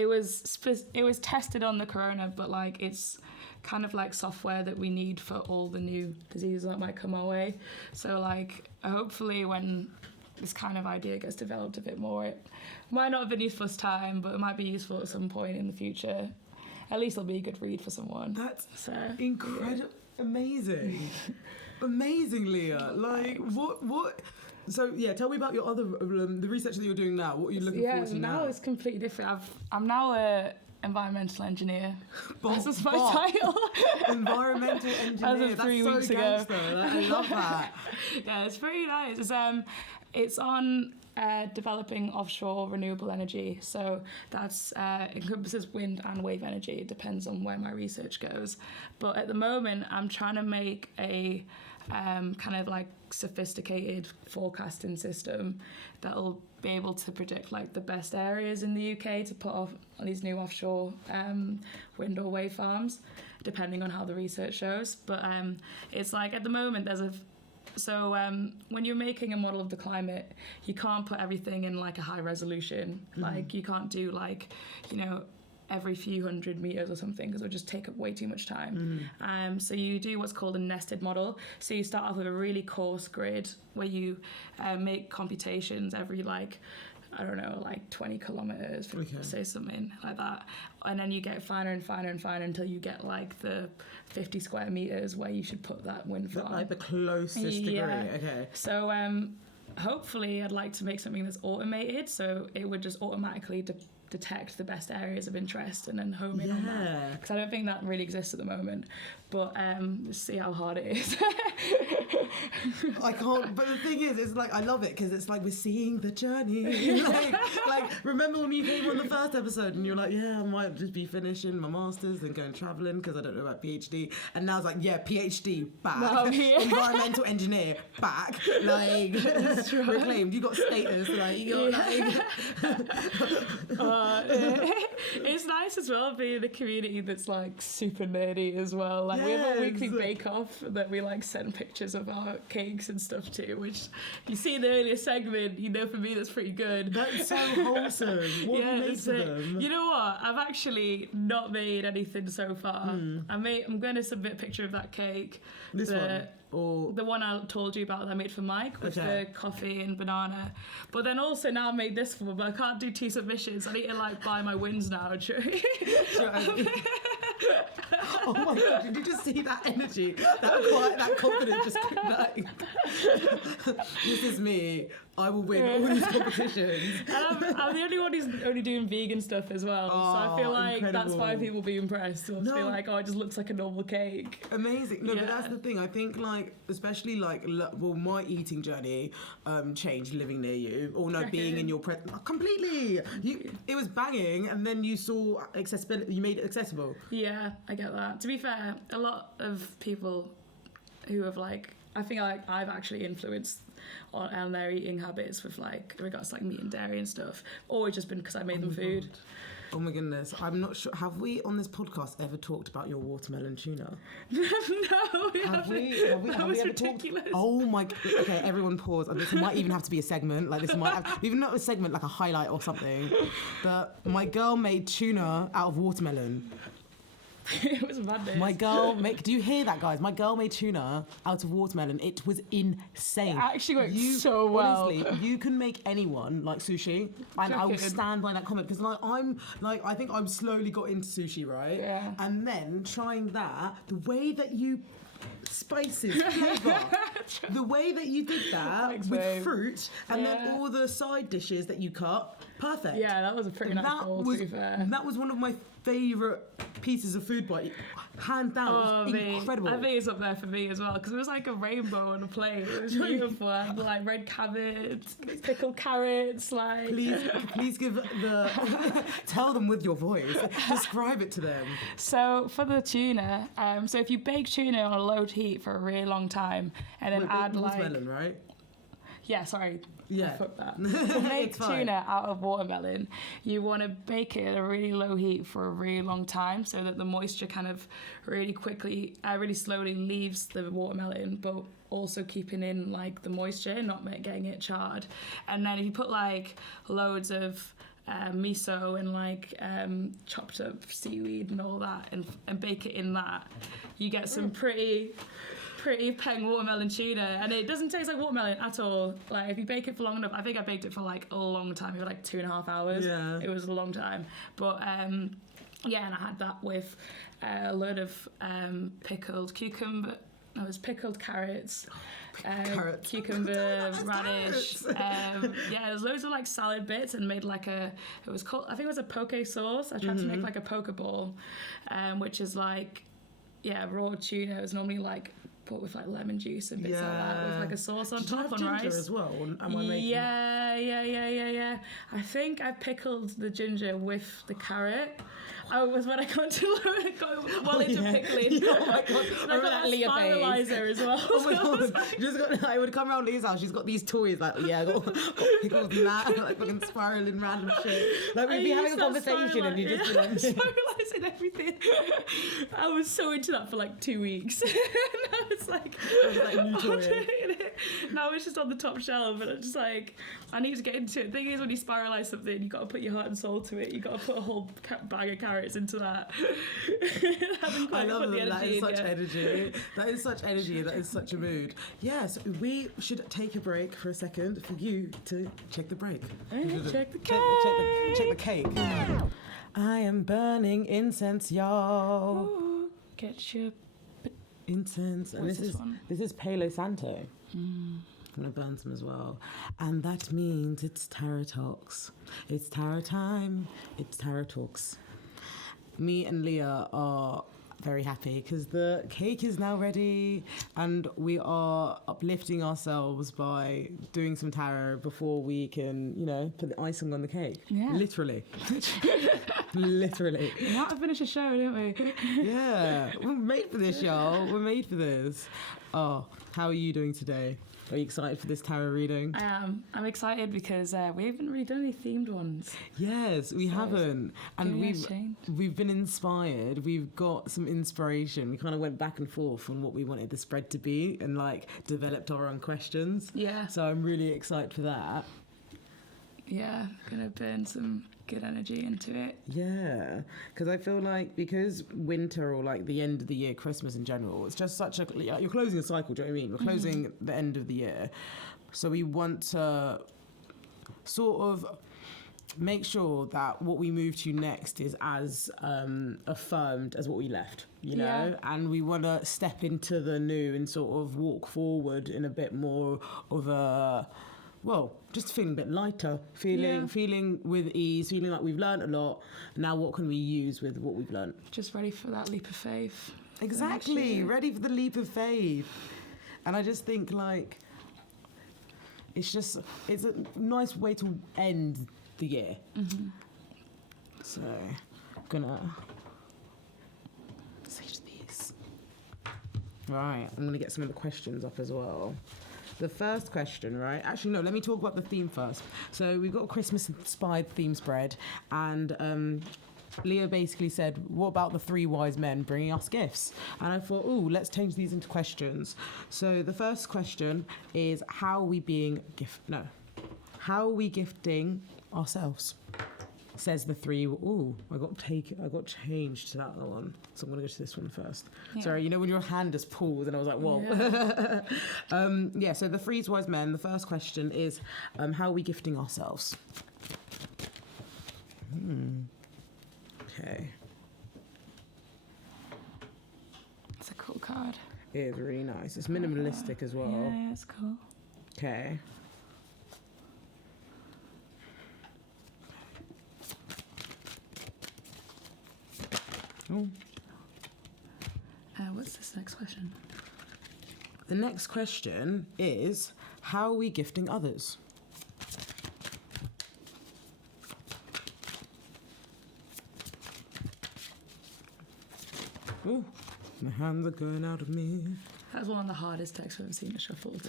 was tested on the corona, but like it's kind of like software that we need for all the new diseases that might come our way. So like hopefully when this kind of idea gets developed a bit more, it might not have been useful this time, but it might be useful at some point in the future. At least it'll be a good read for someone. That's incredible. Yeah. Amazing, Leah. Like, what? So, yeah, tell me about your other, the research that you're doing now. What are you looking forward to now? Now it's completely different. I'm now a environmental engineer. That's my title. Environmental engineer. As of 3 That's weeks so ago. gangster. I love that. Yeah, it's pretty nice. It's on developing offshore renewable energy. So that's encompasses wind and wave energy. It depends on where my research goes. But at the moment, I'm trying to make a kind of like sophisticated forecasting system that'll be able to predict like the best areas in the UK to put off these new offshore wind or wave farms, depending on how the research shows. But it's like at the moment when you're making a model of the climate, you can't put everything in like a high resolution. Like you can't do like, every few 100 meters or something, because it would just take up way too much time. So you do what's called a nested model. So you start off with a really coarse grid where you make computations every 20 kilometers, say something like that. And then you get finer and finer and finer until you get like the 50 square meters where you should put that wind farm. Like the closest degree, okay. So hopefully I'd like to make something that's automated, so it would just automatically detect the best areas of interest and then home in on that. Because I don't think that really exists at the moment. But let's see how hard it is. I can't. But the thing is, it's like I love it because it's like we're seeing the journey. like remember when you came on the first episode and you're like, yeah, I might just be finishing my masters and going traveling because I don't know about PhD. And now it's like, yeah, PhD back, environmental engineer back, like reclaimed. You got status, like you got it's nice as well being in a community that's like super nerdy as well. Like we have a weekly bake-off that we like send pictures of our cakes and stuff to, which you see in the earlier segment, for me that's pretty good. That's so wholesome. What have you made for them? You know what? I've actually not made anything so far. I'm going to submit a picture of that cake. This one? Or the one I told you about that I made for Mike with the coffee and banana. But then also now I made this one, but I can't do 2 submissions. I need to like buy my wins now. Oh my god, did you just see that energy? That confidence just like this is me. I will win all these competitions. I'm the only one who's only doing vegan stuff as well. So I feel like incredible. That's why people be impressed. They'll just be like, it just looks like a normal cake. Amazing. No, but that's the thing. I think especially my eating journey changed living near you, or being in your completely. It was banging, and then you saw accessibility. You made it accessible. Yeah, I get that. To be fair, a lot of people who have I think I've actually influenced on their eating habits with regards to meat and dairy and stuff. Always just been because I made them food. Oh my goodness, I'm not sure. Have we on this podcast ever talked about your watermelon tuna? No, we have haven't. Have we ever ridiculous. Oh my. Okay, everyone pause. This might even have to be a segment. This might have, even not a segment, like a highlight or something. But my girl made tuna out of watermelon. It was madness. My girl do you hear that, guys? My girl made tuna out of watermelon. It was insane. It actually worked so well. Honestly, you can make anyone like sushi, and I will stand by that comment because I think I'm slowly got into sushi, right? Yeah. And then trying that, the way that you spices, flavour, the way that you did that with fruit, and then all the side dishes that you cut, perfect. Yeah, that was a pretty nice bowl, to be fair. That was one of my favourite pieces of food, but hands down, it was incredible. I think it's up there for me as well, because it was like a rainbow on a plate. It was beautiful. I had red cabbage, pickled carrots, Please give tell them with your voice. Describe it to them. So for the tuna, so if you bake tuna on a low heat for a really long time, and then add watermelon, right? Yeah, sorry. Yeah. Fuck that. To make tuna out of watermelon, you want to bake it at a really low heat for a really long time so that the moisture kind of really slowly leaves the watermelon, but also keeping in the moisture, not getting it charred. And then if you put loads of miso and chopped up seaweed and all that and bake it in that, you get some pretty peng watermelon tuna, and it doesn't taste like watermelon at all. If you bake it for long enough, I think I baked it for a long time, for 2.5 hours. Yeah. It was a long time, but and I had that with a load of pickled cucumber. No, it was pickled carrots, cucumber, radish. There's loads of salad bits, and made it was called, I think it was a poke sauce. I tried to make a poke bowl, which is raw tuna. It was normally but with like lemon juice and bits like that, with like a sauce on Did you top have on ginger rice. as well? Am I making Yeah. I think I pickled the ginger with the carrot. I was when I got to into pickling. Oh my god! I got that Leah spiralizer as well. Oh my god! Just got. I would come around Leah's house. She's got these toys like I got pickles and that, like fucking spiraling random shit. Like we'd be having a conversation and you just be like spiralizing everything. I was so into that for like 2 weeks. And I was like, new toy. now it's just on the top shelf, and I'm just like, I need to get into it. The thing is, when you spiralize something, you got to put your heart and soul to it. You got to put a whole bag of carrots into that. I love it. That is such energy. That is such energy. That is such a mood. Yes, we should take a break for a second for you to check the break. Check the cake. Check the cake. I am burning incense, y'all. Ooh, get your Incense. And What's this one? This is Palo Santo. I'm gonna burn some as well. And that means it's tarot talks. It's tarot time. It's tarot talks. Me and Leah are very happy because the cake is now ready and we are uplifting ourselves by doing some tarot before we can, put the icing on the cake. Yeah. Literally. Literally. We have to finish the show, don't we? Yeah. We're made for this, y'all. We're made for this. Oh, how are you doing today? Are you excited for this tarot reading? I am. I'm excited because we haven't really done any themed ones. Yes, we haven't. And we've been inspired. We've got some inspiration. We kind of went back and forth on what we wanted the spread to be and developed our own questions. Yeah. So I'm really excited for that. Yeah, gonna burn some good energy into it. Yeah, because I feel because winter or the end of the year, Christmas in general, it's just such you're closing a cycle, do you know what I mean? We're closing the end of the year. So we want to sort of make sure that what we move to next is as affirmed as what we left, you know? And we want to step into the new and sort of walk forward in a bit more of a... just feeling a bit lighter, feeling with ease, feeling like we've learned a lot. Now what can we use with what we've learned? Just ready for that leap of faith. Exactly, ready for the leap of faith. And I just think it's a nice way to end the year. Mm-hmm. So I'm gonna sage these. Right, I'm gonna get some of the questions up as well. The first question, right? Actually, no, let me talk about the theme first. So we've got a Christmas-inspired theme spread, and Leah basically said, what about the 3 wise men bringing us gifts? And I thought, let's change these into questions. So the first question is, how are we gifting ourselves? Says the 3. I got changed to that one. So I'm gonna go to this one first. Yeah. Sorry, when your hand just pulled and I was like, whoa. Yeah. So the 3 wise men. The first question is, how are we gifting ourselves? Okay. It's a cool card. It is really nice. It's minimalistic as well. Yeah, it's cool. Okay. What's this next question? The next question is, how are we gifting others? My hands are going out of me. That's one of the hardest decks I've ever seen shuffled.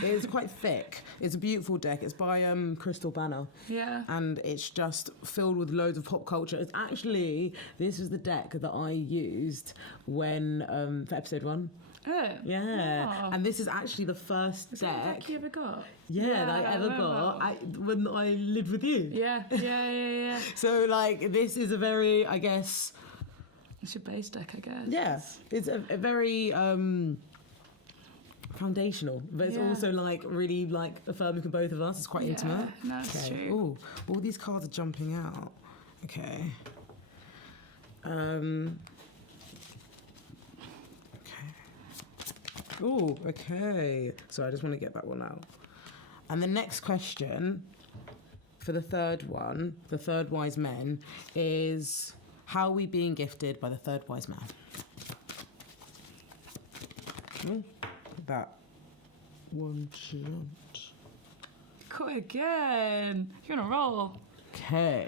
It's quite thick. It's a beautiful deck. It's by Crystal Banner. Yeah. And it's just filled with loads of pop culture. It's actually, this is the deck that I used when, for episode 1. Oh. Yeah. Oh. And this is actually the first Is deck. that the deck you ever got? Yeah, that I ever got when I lived with you. Yeah. So, this is a very, I guess... It's your base deck, I guess. Yeah, it's a very foundational, but it's also really affirming for both of us. It's quite intimate. No, it's true. Oh, all these cards are jumping out. Okay. Okay. Oh, okay. So I just want to get that one out. And the next question for the third one, the 3rd wise men, is... how are we being gifted by the 3rd wise man? That one shouldn't. Cut again. You're on a roll. Okay.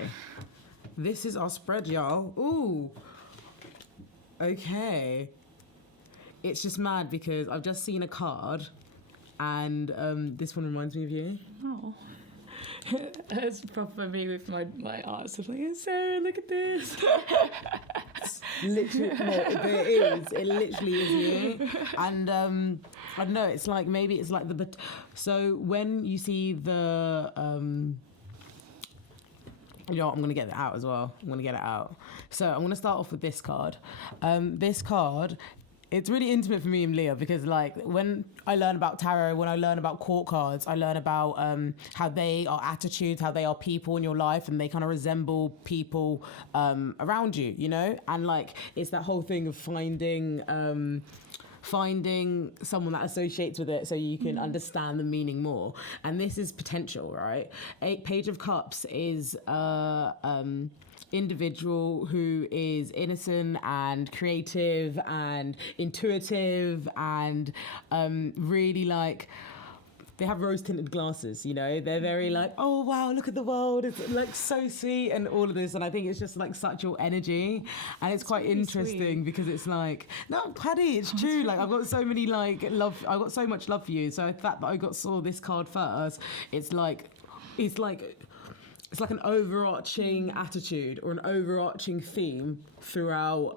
This is our spread, y'all. Ooh. Okay. It's just mad because I've just seen a card and this one reminds me of you. Oh. It's proper me with my art stuff. Like, Sarah, look at this. Literally, no, it is. It literally is you. And I don't know. It's like maybe it's like the. So when you see the, you know, I'm gonna get it out as well. I'm gonna get it out. So I'm gonna start off with this card. This card. It's really intimate for me and Leah because, like, when I learn about tarot, when I learn about court cards, I learn about how they are attitudes, how they are people in your life, and they kind of resemble people around you, you know? And, like, it's that whole thing of finding someone that associates with it so you can understand the meaning more. And this is potential, right? Page of Cups is individual who is innocent and creative and intuitive and really like they have rose tinted glasses, you know, they're very like, oh wow, look at the world, it's like so sweet and all of this. And I think it's just like such your energy and it's quite really interesting sweet. Because it's like, no, Paddy, it's true. Like I've got so many like love, I've got so much love for you. So the fact that I saw this card first, it's like an overarching attitude or an overarching theme throughout,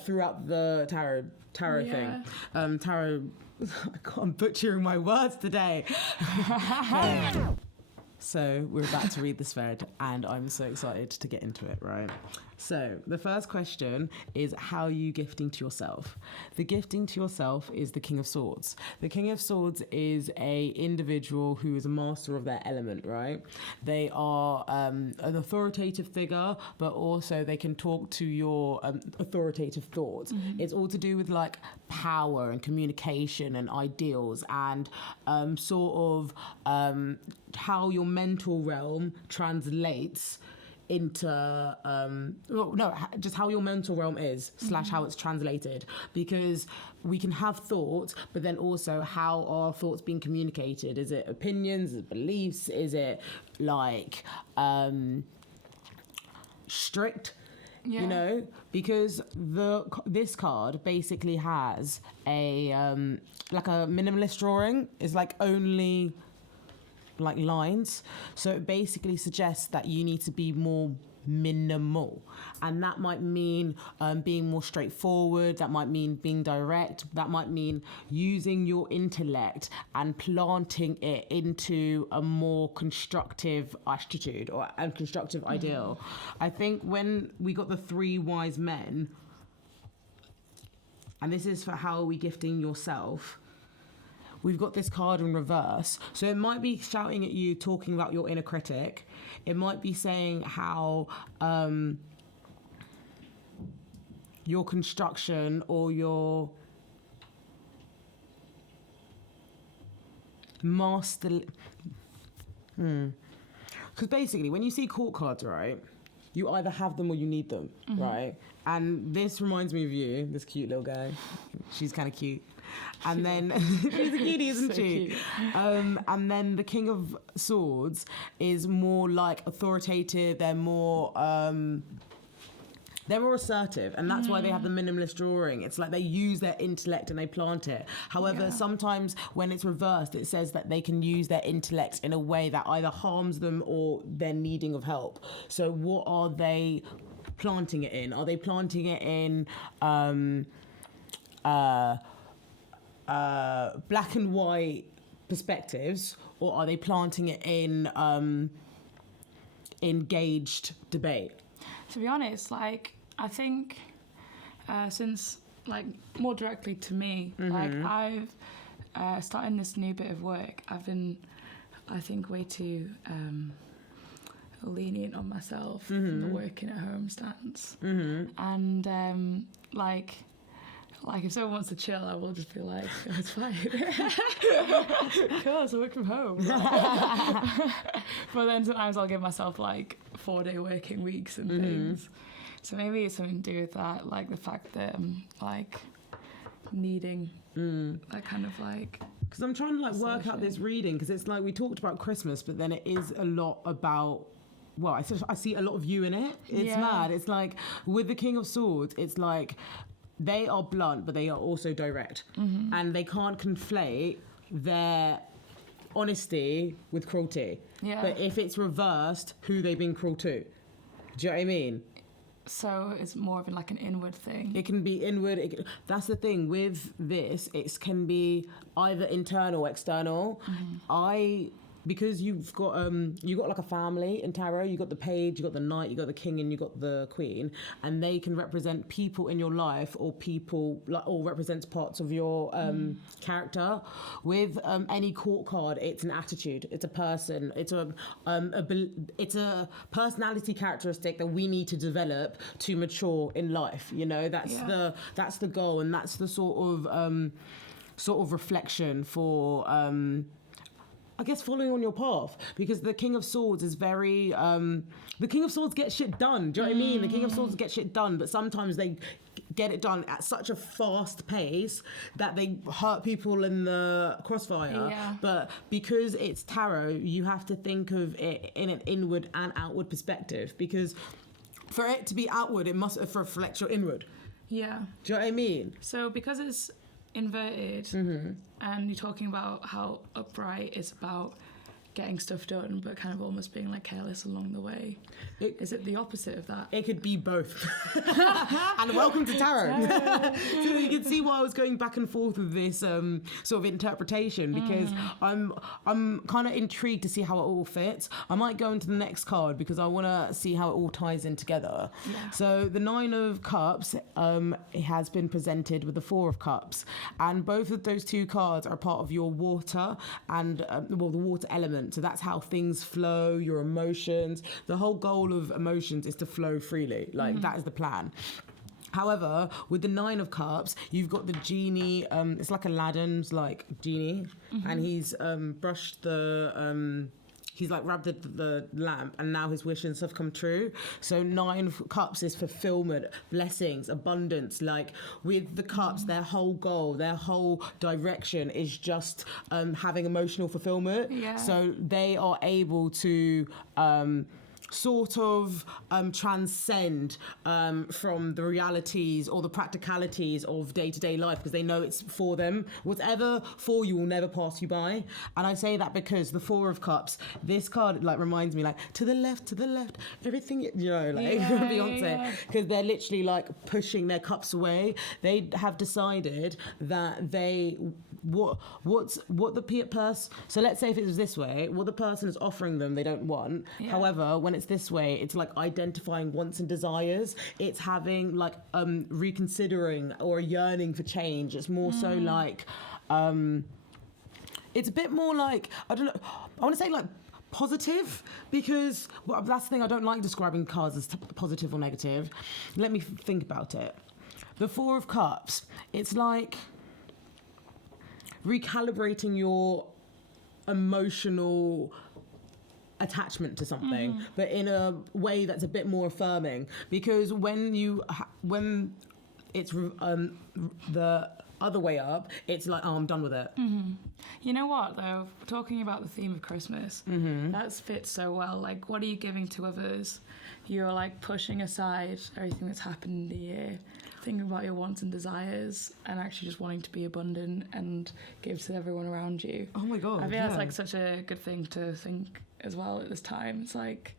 throughout the tarot thing. Tarot. I'm butchering my words today. So we're about to read this thread, and I'm so excited to get into it. Right. So the first question is, how are you gifting to yourself? The gifting to yourself is the King of Swords. The King of Swords is a individual who is a master of their element, right? They are an authoritative figure, but also they can talk to your authoritative thoughts. Mm-hmm. It's all to do with like power and communication and ideals and sort of how your mental realm translates into just how your mental realm is / how it's translated, because we can have thoughts, but then also how are thoughts being communicated? Is it opinions, is it beliefs, is it like strict? Yeah. You know, because this card basically has a like a minimalist drawing. It's like only like lines, so it basically suggests that you need to be more minimal, and that might mean being more straightforward, that might mean being direct, that might mean using your intellect and planting it into a more constructive attitude or a constructive ideal. I think when we got the 3 wise men, and this is for how are we gifting yourself, we've got this card in reverse. So it might be shouting at you, talking about your inner critic. It might be saying how your construction or your master... Because basically, when you see court cards, right, you either have them or you need them, right? And this reminds me of you, this cute little guy. She's kind of cute. And then she's a cutie, isn't so she? And then the King of Swords is more like authoritative. They're more assertive, and that's why they have the minimalist drawing. It's like they use their intellect and they plant it. However, sometimes when it's reversed, it says that they can use their intellect in a way that either harms them or they're needing of help. So what are they planting it in? Are they planting it in black and white perspectives, or are they planting it in engaged debate? To be honest, like, I think since, like, more directly to me, like, I've starting this new bit of work, I've been, I think, way too lenient on myself in the working at home stance. And like if someone wants to chill, I will just be like, oh, it's fine. Of course, I work from home. But then sometimes I'll give myself like 4-day working weeks and things. So maybe it's something to do with that, like the fact that I'm like needing that kind of like. Because I'm trying to like work out this reading, because it's like we talked about Christmas, but then it is a lot about. Well, I see a lot of you in it. It's mad. It's like with the King of Swords, it's like they are blunt, but they are also direct, and they can't conflate their honesty with cruelty. Yeah. But if it's reversed, who they being cruel to? Do you know what I mean? So it's more of like an inward thing. It can be inward. That's the thing with this. It can be either internal or external. Because you've got like a family in tarot. You got the page, you got the knight, you got the king, and you got the queen, and they can represent people in your life, or people like, or represents parts of your character. With any court card, it's an attitude, it's a person, it's a personality characteristic that we need to develop to mature in life. You know, that's the goal, and that's the sort of reflection for. I guess following on your path, because the King of Swords is very the King of Swords gets shit done. Do you know what I mean? The King of Swords get shit done, but sometimes they get it done at such a fast pace that they hurt people in the crossfire. But because it's tarot, you have to think of it in an inward and outward perspective, because for it to be outward, it must reflect your inward. Yeah. Do you know what I mean? So because it's inverted, and you're talking about how upright is about getting stuff done, but kind of almost being like careless along the way. Is it the opposite of that? It could be both. And welcome to tarot. So you can see why I was going back and forth with this sort of interpretation, because I'm kind of intrigued to see how it all fits. I might go into the next card because I want to see how it all ties in together. So the 9 of Cups it has been presented with the 4 of Cups, and both of those two cards are part of your water and the water element. So that's how things flow, your emotions. The whole goal of emotions is to flow freely. Like that is the plan. However, with the 9 of Cups, you've got the genie. It's like Aladdin's like genie, and he's brushed the. He's like rubbed the lamp, and now his wishes have come true. So 9 of Cups is fulfillment, blessings, abundance. Like with the Cups, their whole goal, their whole direction is just having emotional fulfillment. So they are able to sort of transcend from the realities or the practicalities of day-to-day life, because they know it's for them. Whatever for you will never pass you by. And I say that because the 4 of Cups, this card like reminds me like to the left, everything, you know, like Beyonce, because they're literally like pushing their cups away. They have decided that they what the person, so let's say if it was this way, what the person is offering them they don't want. However, when it's this way, it's like identifying wants and desires. It's having like reconsidering or a yearning for change. It's more so like it's a bit more like, I don't know, I want to say like positive, because that's the thing, I don't like describing cards as positive or negative. Let me think about it. The 4 of Cups, it's like recalibrating your emotional attachment to something, but in a way that's a bit more affirming, because when it's the other way up, it's like, oh, I'm done with it. You know what though, talking about the theme of Christmas, that fits so well. Like, what are you giving to others? You're like pushing aside everything that's happened in the year, thinking about your wants and desires, and actually just wanting to be abundant and give to everyone around you. Oh my god, I think that's like such a good thing to think as well at this time. It's like,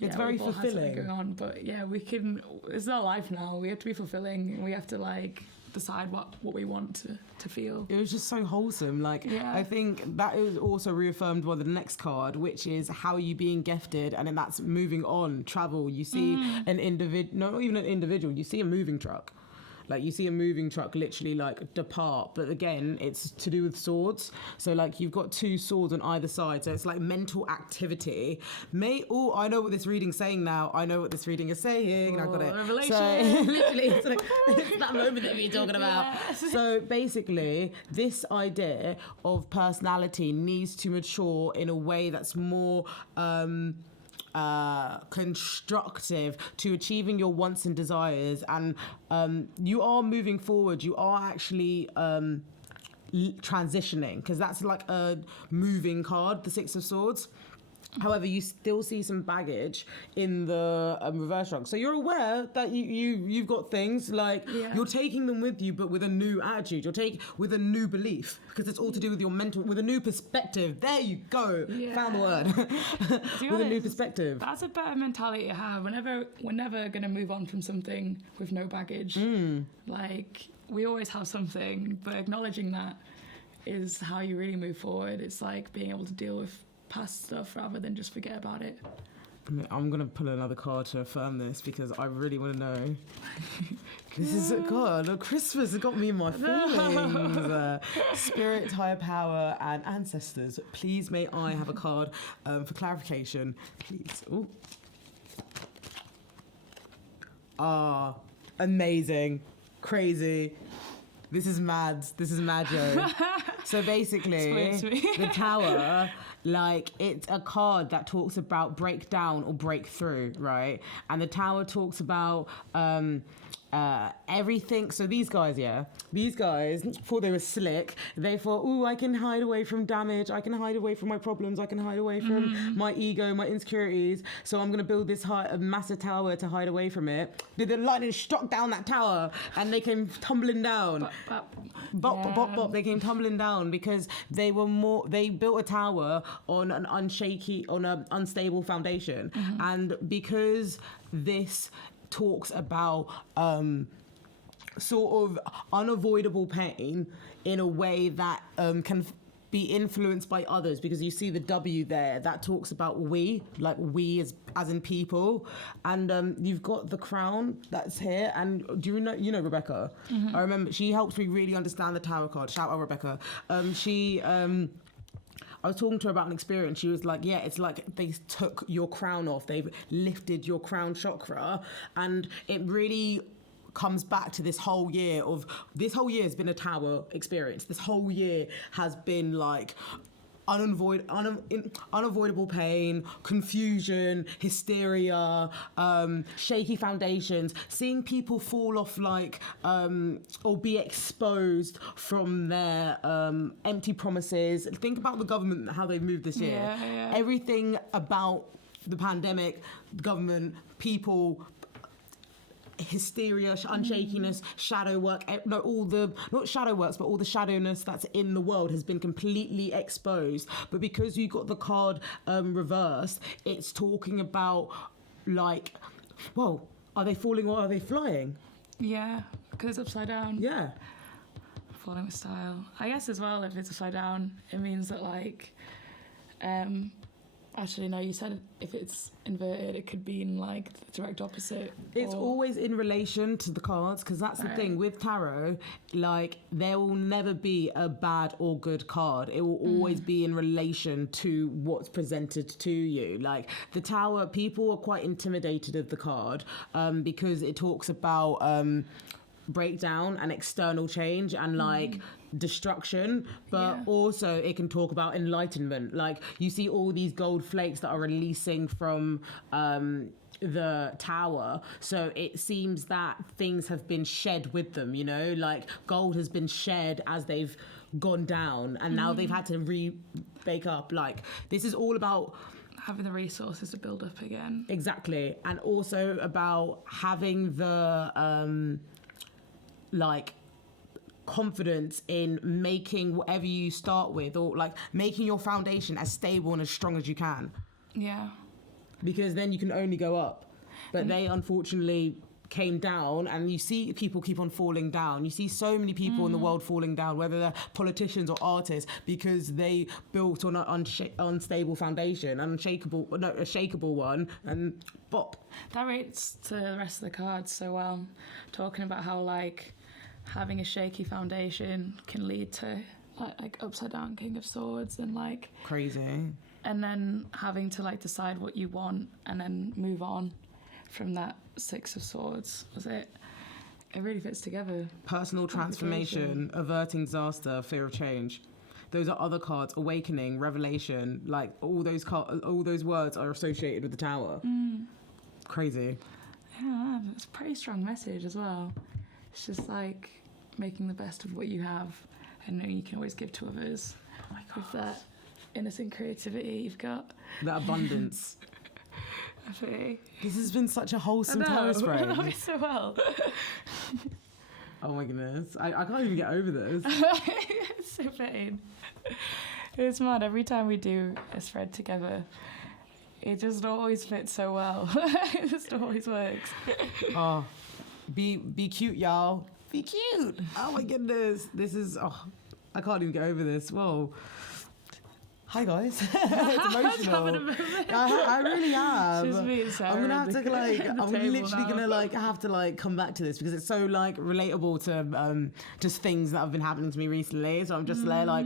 it's very we've all had something fulfilling going on, but it's our life now. We have to be fulfilling, and we have to like decide what we want to feel. It was just so wholesome. Like, I think that is also reaffirmed by the next card, which is how are you being gifted, and then that's moving on, travel. You see an individual, not even an individual, you see a moving truck. Like, you see a moving truck literally, like, depart. But again, it's to do with swords. So, like, you've got 2 swords on either side. So it's, like, mental activity. I know what this reading's saying now. I know what this reading is saying. And I got it. Revelation. So, literally, it's that moment that we're talking about. Yes. So, basically, this idea of personality needs to mature in a way that's more constructive to achieving your wants and desires, and you are moving forward. You are actually transitioning, because that's like a moving card, the Six of Swords. However, you still see some baggage in the reverse rug. So you're aware that you've got things like you're taking them with you, but with a new attitude. You'll take with a new belief, because it's all to do with your mental, with a new perspective. There you go. Yeah. Found the word. With a new perspective. That's a better mentality to have. We're never going to move on from something with no baggage. Like, we always have something, but acknowledging that is how you really move forward. It's like being able to deal with past stuff rather than just forget about it. I'm going to pull another card to affirm this, because I really want to know. This is a card. Christmas has got me in my feelings. Spirit, higher power, and ancestors. Please may I have a card for clarification, please. Ooh. Amazing. Crazy. This is mad. This is Majo. So basically, the Tower, like, it's a card that talks about breakdown or breakthrough, right? And the Tower talks about everything. So these guys thought they were slick. They thought, ooh, I can hide away from damage. I can hide away from my problems. I can hide away from my ego, my insecurities. So I'm going to build this massive tower to hide away from it. Did the lightning struck down that tower, and they came tumbling down. Bop. They came tumbling down because they built a tower on an unstable foundation. And because this talks about sort of unavoidable pain in a way that can be influenced by others, because you see the W there that talks about we as in people, and you've got the crown that's here. And do you know Rebecca? I remember she helped me really understand the Tower card. Shout out Rebecca. I was talking to her about an experience. She was like, yeah, it's like they took your crown off. They've lifted your crown chakra. And it really comes back to this whole year has been a Tower experience. This whole year has been like unavoidable pain, confusion, hysteria, shaky foundations, seeing people fall off or be exposed from their empty promises. Think about the government, how they've moved this year. Yeah. Everything about the pandemic, the government, people, hysteria, unshakiness, shadow work, not shadow works, but all the shadowness that's in the world has been completely exposed. But because you got the card reversed, it's talking about like, well, are they falling or are they flying? Yeah, because it's upside down. Yeah. Falling with style. I guess as well, if it's upside down, it means that like, actually, no, you said if it's inverted, it could be in like the direct opposite. It's always in relation to the cards, because that's the thing with tarot. Like, there will never be a bad or good card. It will always be in relation to what's presented to you. Like the Tower, people are quite intimidated of the card because it talks about breakdown and external change and like destruction, but also it can talk about enlightenment. Like, you see all these gold flakes that are releasing from the Tower, so it seems that things have been shed with them, you know, like gold has been shed as they've gone down, and now they've had to re-bake up. Like, this is all about having the resources to build up again. Exactly. And also about having the like confidence in making whatever you start with, or like making your foundation as stable and as strong as you can. Yeah. Because then you can only go up. But they unfortunately came down, and you see people keep on falling down. You see so many people in the world falling down, whether they're politicians or artists, because they built on an unstable foundation, a shakeable one, and bop. That relates to the rest of the cards so well. Talking about how like having a shaky foundation can lead to like upside down King of Swords and like crazy. And then having to like decide what you want and then move on from that Six of Swords. It really fits together. Personal transformation, averting disaster, fear of change. those are other cards. Awakening, revelation, like all those words are associated with the Tower. Crazy. Yeah, it's a pretty strong message as well. It's just like making the best of what you have and knowing you can always give to others. Oh my God. With that innocent creativity you've got. That abundance. Okay. This has been such a wholesome Tower spray. I know it so well. Oh my goodness. I can't even get over this. It's so fitting. It's mad. Every time we do a spread together, it just always fits so well. It just always works. Oh, be cute, y'all. Be cute. Oh my goodness. This is, I can't even get over this. Whoa. Hi guys. It's emotional. I really am. Just me and Sarah. I'm gonna have to I'm literally now. gonna have to come back to this because it's so relatable to just things that have been happening to me recently. So I'm just like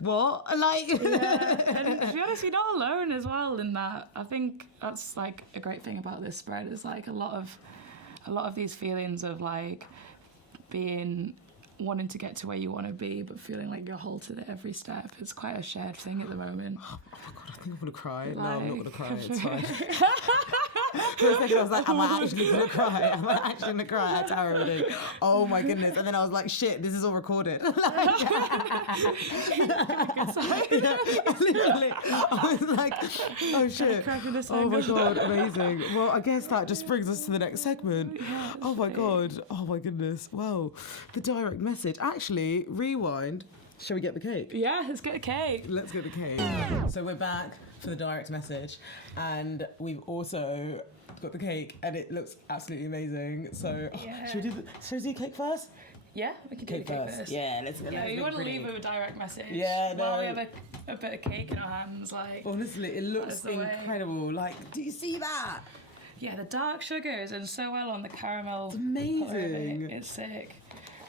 what? Yeah. And to be honest, you're not alone as well in that. I think that's like a great thing about this spread is like a lot of these feelings of like wanting to get to where you want to be but feeling like you're halted at every step. It's quite a shared thing at the moment. Oh my God, I think I'm gonna cry. No, I'm not gonna cry. It's fine. For a second I was like, am I actually gonna cry? Am I actually gonna cry at Tower Reading? Oh my goodness. And then I was like, shit, this is all recorded. Literally, I was like, oh shit. Oh my God, amazing. Well, I guess that just brings us to the next segment. Yeah, oh my God. Oh my goodness. Wow. The direct message. Actually, rewind. Shall we get the cake? Yeah, let's get a cake. Let's get the cake. So we're back for the direct message, and we've also got the cake, and it looks absolutely amazing. So should we do the cake first? Yeah, we can do the cake first. Yeah, let's go. Yeah, you want to leave with a direct message. Yeah, no. While we have a bit of cake in our hands, like. Honestly, it looks incredible. Like, do you see that? Yeah, the dark sugar is in so well on the caramel. It's amazing. It's sick.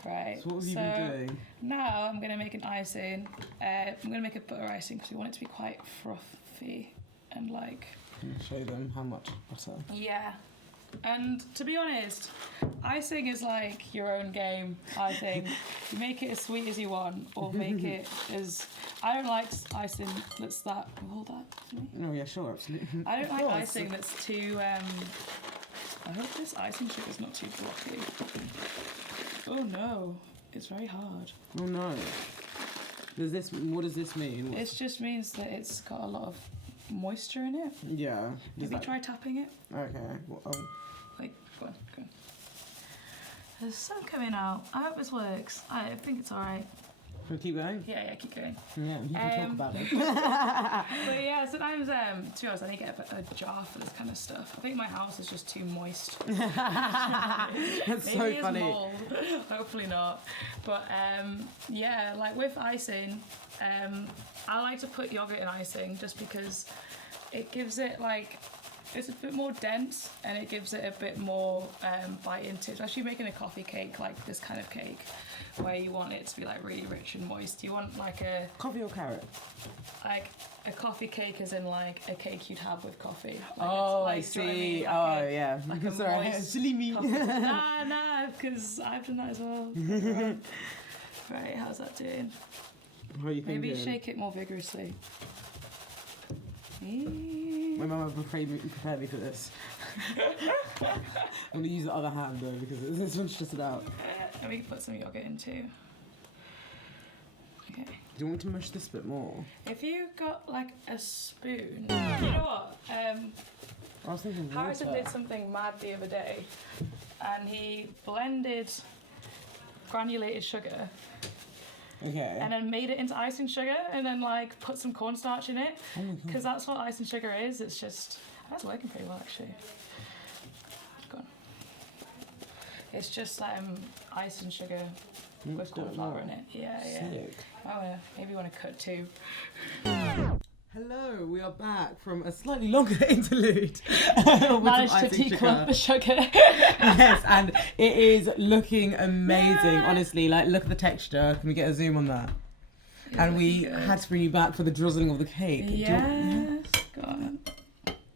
Right. So what have you been doing? Now I'm going to make an icing. I'm going to make a butter icing because we want it to be quite frothy and like... Can you show them how much butter? Yeah. And to be honest, icing is like your own game, I think. You make it as sweet as you want or make it as... I don't like icing that's that... Hold that for me. Oh yeah, sure, absolutely. I don't like icing that's too... I hope this icing sugar's not too blocky. Oh no, it's very hard. Oh no. What does this mean? It just means that it's got a lot of moisture in it. Yeah. Maybe try tapping it. Okay. Well, Like, go on. There's sun coming out. I hope this works. I think it's alright. Can we keep going? Yeah, keep going. Yeah, you can talk about it. But yeah, sometimes, to be honest, I need to get a jar for this kind of stuff. I think my house is just too moist. That's so Maybe funny. It's mold. Hopefully not. But yeah, like with icing, I like to put yogurt in icing just because it gives it like, it's a bit more dense and it gives it a bit more bite into it. Especially making a coffee cake, like this kind of cake, where you want it to be like really rich and moist. You want like a... Coffee or carrot? Like a coffee cake as in like a cake you'd have with coffee. Like Oh, like, I do you know what see. Like a, Yeah. like a Sorry, moist silly me. coffee. Nah, because I've done that as well. Right, how's that doing? What are you thinking? Maybe shake it more vigorously. My mum prepared me for this. I'm going to use the other hand though because this one's just about. And we can put some yogurt in too. Okay. Do you want me to mush this a bit more? If you got like a spoon, you know what? I was thinking Harrison water. did something mad the other day, and he blended granulated sugar. Okay. And then made it into icing sugar, and then like put some cornstarch in it, Oh my God. because that's what icing sugar is. It's just that's working pretty well actually. Go on. It's just icing sugar with corn flour in it. Yeah. Sick. Maybe you want to cut too. Hello, we are back from a slightly longer interlude. Managed to declump the sugar. Yes, and it is looking amazing. Yeah. Honestly, like look at the texture. Can we get a zoom on that? Yeah, and we had to bring you back for the drizzling of the cake. Yes. Go on.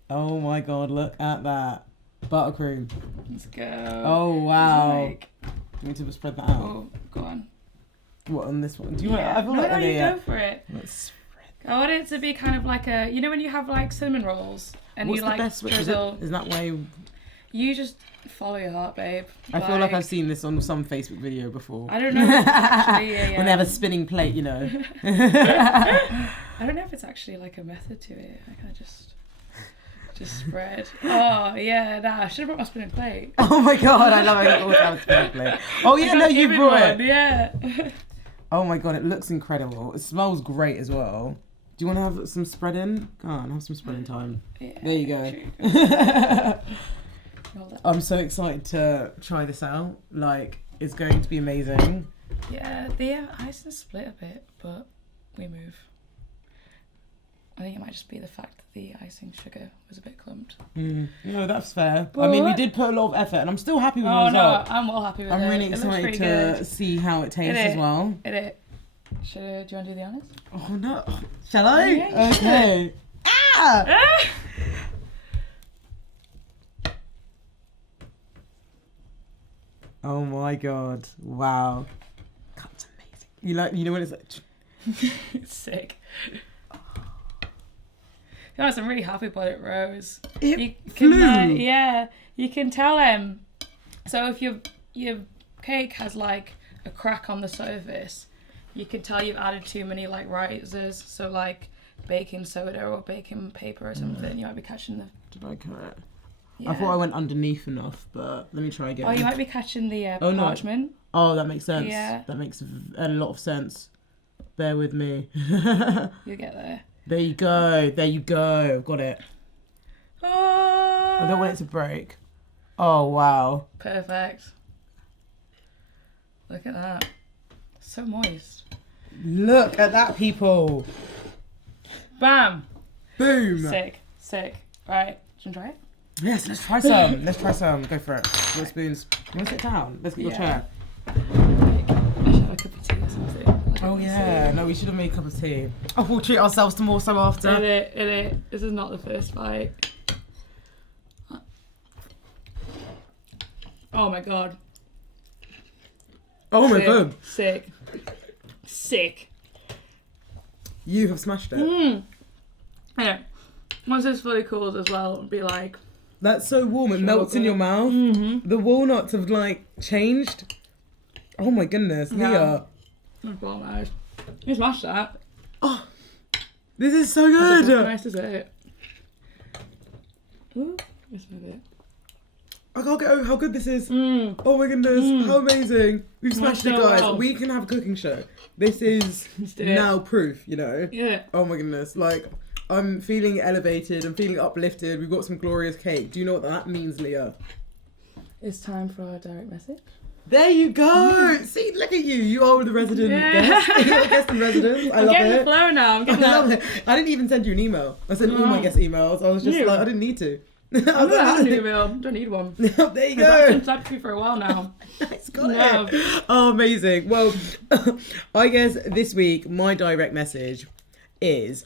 Oh my God! Look at that buttercream. Let's go. Oh wow! Like... We need to spread that out. Oh, go on. What on this one? Do you Yeah. want? I feel like you go for it. Let's I want it to be kind of like a, you know, when you have like cinnamon rolls and What's you the like best way? drizzle. Is that way? You just follow your heart, babe. I feel like I've seen this on some Facebook video before. I don't know. If it's actually, When they have a spinning plate, you know. I don't know if it's actually like a method to it. I kind of just spread. Oh yeah, nah. I should have brought my spinning plate. Oh my god, I love how you always have a spinning plate. Oh yeah, no, you brought it. Yeah. Oh my god, it looks incredible. It smells great as well. Do you want to have some spreading? Go on, have some spreading time. Yeah, There you go. I'm so excited to try this out. Like, it's going to be amazing. Yeah, the icing split a bit, but we move. I think it might just be the fact that the icing sugar was a bit clumped. No, that's fair. I mean, we did put a lot of effort, and I'm still happy with the result. I'm well happy with it. I'm really It looks excited pretty to good. see how it tastes as well. Do you want to do the honors? Oh no. Shall I? Yeah, you Okay. Ah! Oh my god. Wow. That's amazing. You know what it's like? It's sick. To be honest, I'm really happy about it, Rose. It Can, flew. yeah, you can tell so if your cake has like a crack on the surface, you can tell you've added too many like risers, so like baking soda or baking paper or something. You might be catching the. Did I cut it? Yeah. I thought I went underneath enough, but let me try again. Oh, you might be catching the Oh, no. parchment. Oh, that makes sense. Yeah. That makes a lot of sense. Bear with me. You'll get there. There you go. There you go. Got it. Oh, I don't want it to break. Oh, wow. perfect. Look at that. So moist. Look at that, people. Bam. Boom. Sick. Right. Do you want to try it? Yes, let's try some. Let's try some. Go for it. Your spoons. You want to sit down? Let's get your Yeah. chair. I should have a cup of tea or something. Oh, yeah. No, we should have made a cup of tea. Oh, we'll treat ourselves to more so after. It. This is not the first bite. Oh my god. Oh, my Sick. god. Sick. You have smashed it. I know. Once it's fully cooled as well, it'll be like. That's so warm. It melts in your mouth. Mm-hmm. The walnuts have, like, changed. Oh, my goodness. Yeah. Leah. Oh god, you smashed that. Oh, this is so That's good. nice to say it. Ooh, it's a bit. I can't get over how good this is. Oh my goodness, how amazing. We've smashed it, so guys. well. We can have a cooking show. This is Let's do it. now proof, you know? Yeah. Oh my goodness, like, I'm feeling elevated, I'm feeling uplifted. We've got some glorious cake. Do you know what that means, Leah? It's time for our direct message. There you go. See, look at you. You are the resident guest. You're a guest in residence. I love getting it. the flow now. I'm I getting love that. it. I didn't even send you an email. I sent all my guest emails. I was just You? like, I didn't need to. I I'm was gonna have like, an email. Don't need one. there you I've been go. inside for you for a while now. It's got No. it. Oh, amazing. Well, I guess this week my direct message is,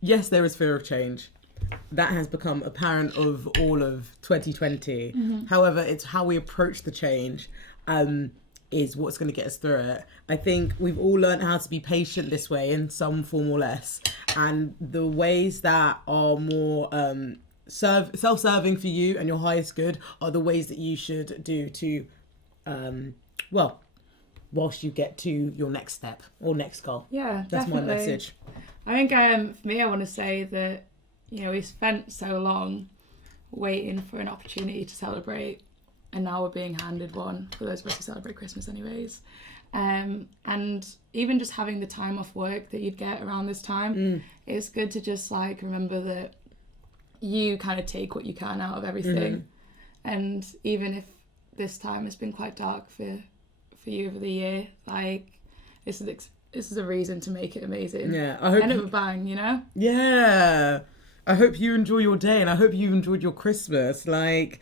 yes, there is fear of change. That has become apparent of all of 2020. However, it's how we approach the change is what's going to get us through it. I think we've all learned how to be patient this way in some form or less. And the ways that are more self-serving for you and your highest good are the ways that you should do to, whilst you get to your next step or next goal. Yeah, That's definitely. my message. I think for me, I want to say that we spent so long waiting for an opportunity to celebrate, and now we're being handed one for those of us who celebrate Christmas, anyways. And even just having the time off work that you'd get around this time, it's good to just like remember that you kind of take what you can out of everything, and even if this time has been quite dark for you over the year, like this is a reason to make it amazing. Yeah, I hope. End of a bang, you know? Yeah, I hope you enjoy your day, and I hope you enjoyed your Christmas. Like,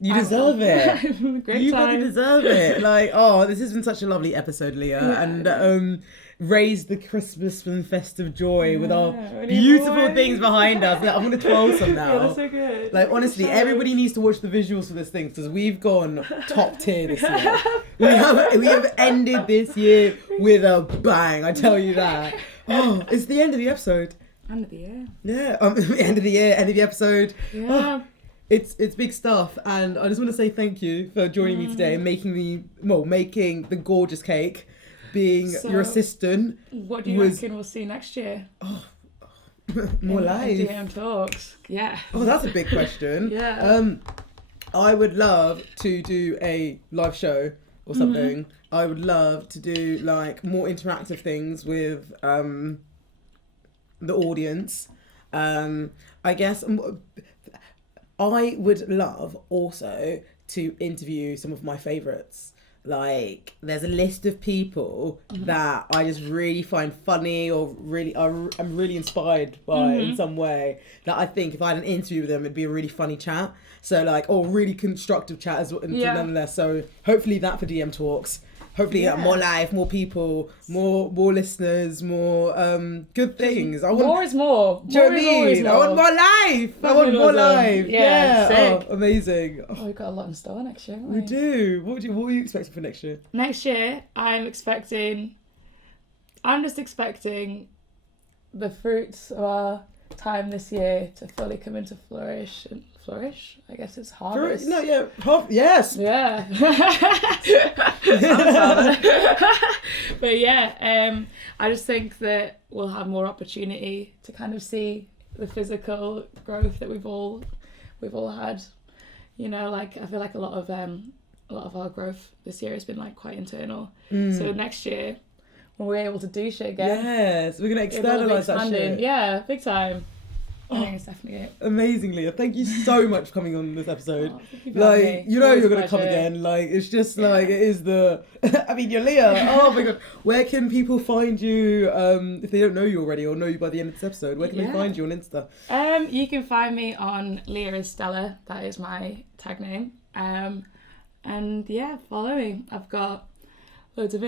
you deserve it. Great You time. really deserve it. Like, oh, this has been such a lovely episode, Leah, Yeah, and raise the Christmas and festive joy with our beautiful things behind us. Like, I'm gonna twirl some now. Yeah, that's so good. Like, honestly, everybody needs to watch the visuals for this thing because we've gone top tier this year. we have ended this year with a bang. I tell you that. Oh, it's the end of the episode. End of the year. Yeah, end of the year, end of the episode. Yeah. Oh, it's big stuff, and I just want to say thank you for joining me today and making the gorgeous cake. Being your assistant. What do you reckon we'll see next year? Oh, more live. DM talks. Yeah. Oh, that's a big question. Yeah. I would love to do a live show or something. Mm-hmm. I would love to do like more interactive things with the audience. I guess I would love also to interview some of my favourites. Like, there's a list of people that I just really find funny or really I'm really inspired by in some way, that I think if I had an interview with them, it'd be a really funny chat. So like, or really constructive chat as well, nonetheless. So hopefully that for DM Talks. Hopefully more live, more people, more listeners, more good things. More is more. Do you know what I mean? I want more live. I want more live. Yeah. Sick. Oh, amazing. Oh, we've got a lot in store next year, haven't we do. What are you expecting for next year? Next year, I'm just expecting the fruits of our time this year to fully come into flourish. I guess it's harvest. Yes. Yeah. But yeah, I just think that we'll have more opportunity to kind of see the physical growth that we've all had. You know, like I feel like a lot of our growth this year has been like quite internal. So next year, when we're able to do shit again, yes, we're gonna externalize that shit. Yeah, big time. I think it's definitely it. Amazing, Leah. Thank you so much for coming on this episode. You like, you know you're going to come again. Like, it's just like, it is the... I mean, you're Leah. Oh my God. Where can people find you if they don't know you already or know you by the end of this episode? Where can they find you on Insta? You can find me on Leah and Stella. That is my tag name. And yeah, follow me. I've got loads of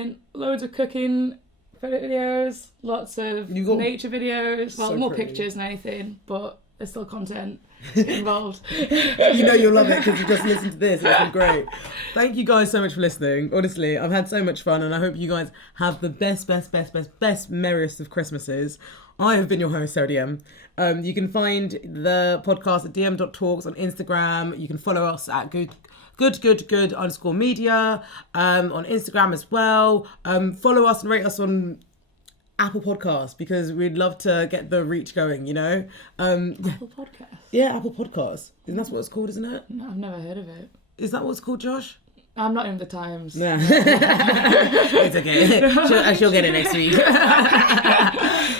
cooking videos, lots of nature videos, well, so more pretty. Pictures than anything, but there's still content involved. You know you'll love it because you just listened to this. It's been great. Thank you guys so much for listening. Honestly, I've had so much fun and I hope you guys have the best, merriest of Christmases. I have been your host, Sarah DM. You can find the podcast at dm.talks on Instagram. You can follow us at good_media on Instagram as well. Follow us and rate us on Apple Podcasts because we'd love to get the reach going, you know? Apple Podcasts? Yeah, Apple Podcasts. Isn't that what it's called, isn't it? No, I've never heard of it. Is that what it's called, Josh? I'm not in the Times. Yeah. It's okay. She'll get it next week.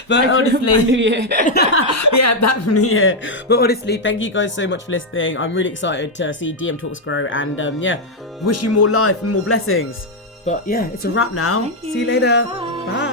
But honestly, back from New Year. But honestly, thank you guys so much for listening. I'm really excited to see DM Talks grow and wish you more life and more blessings. But yeah, it's a wrap now. See you later. Bye.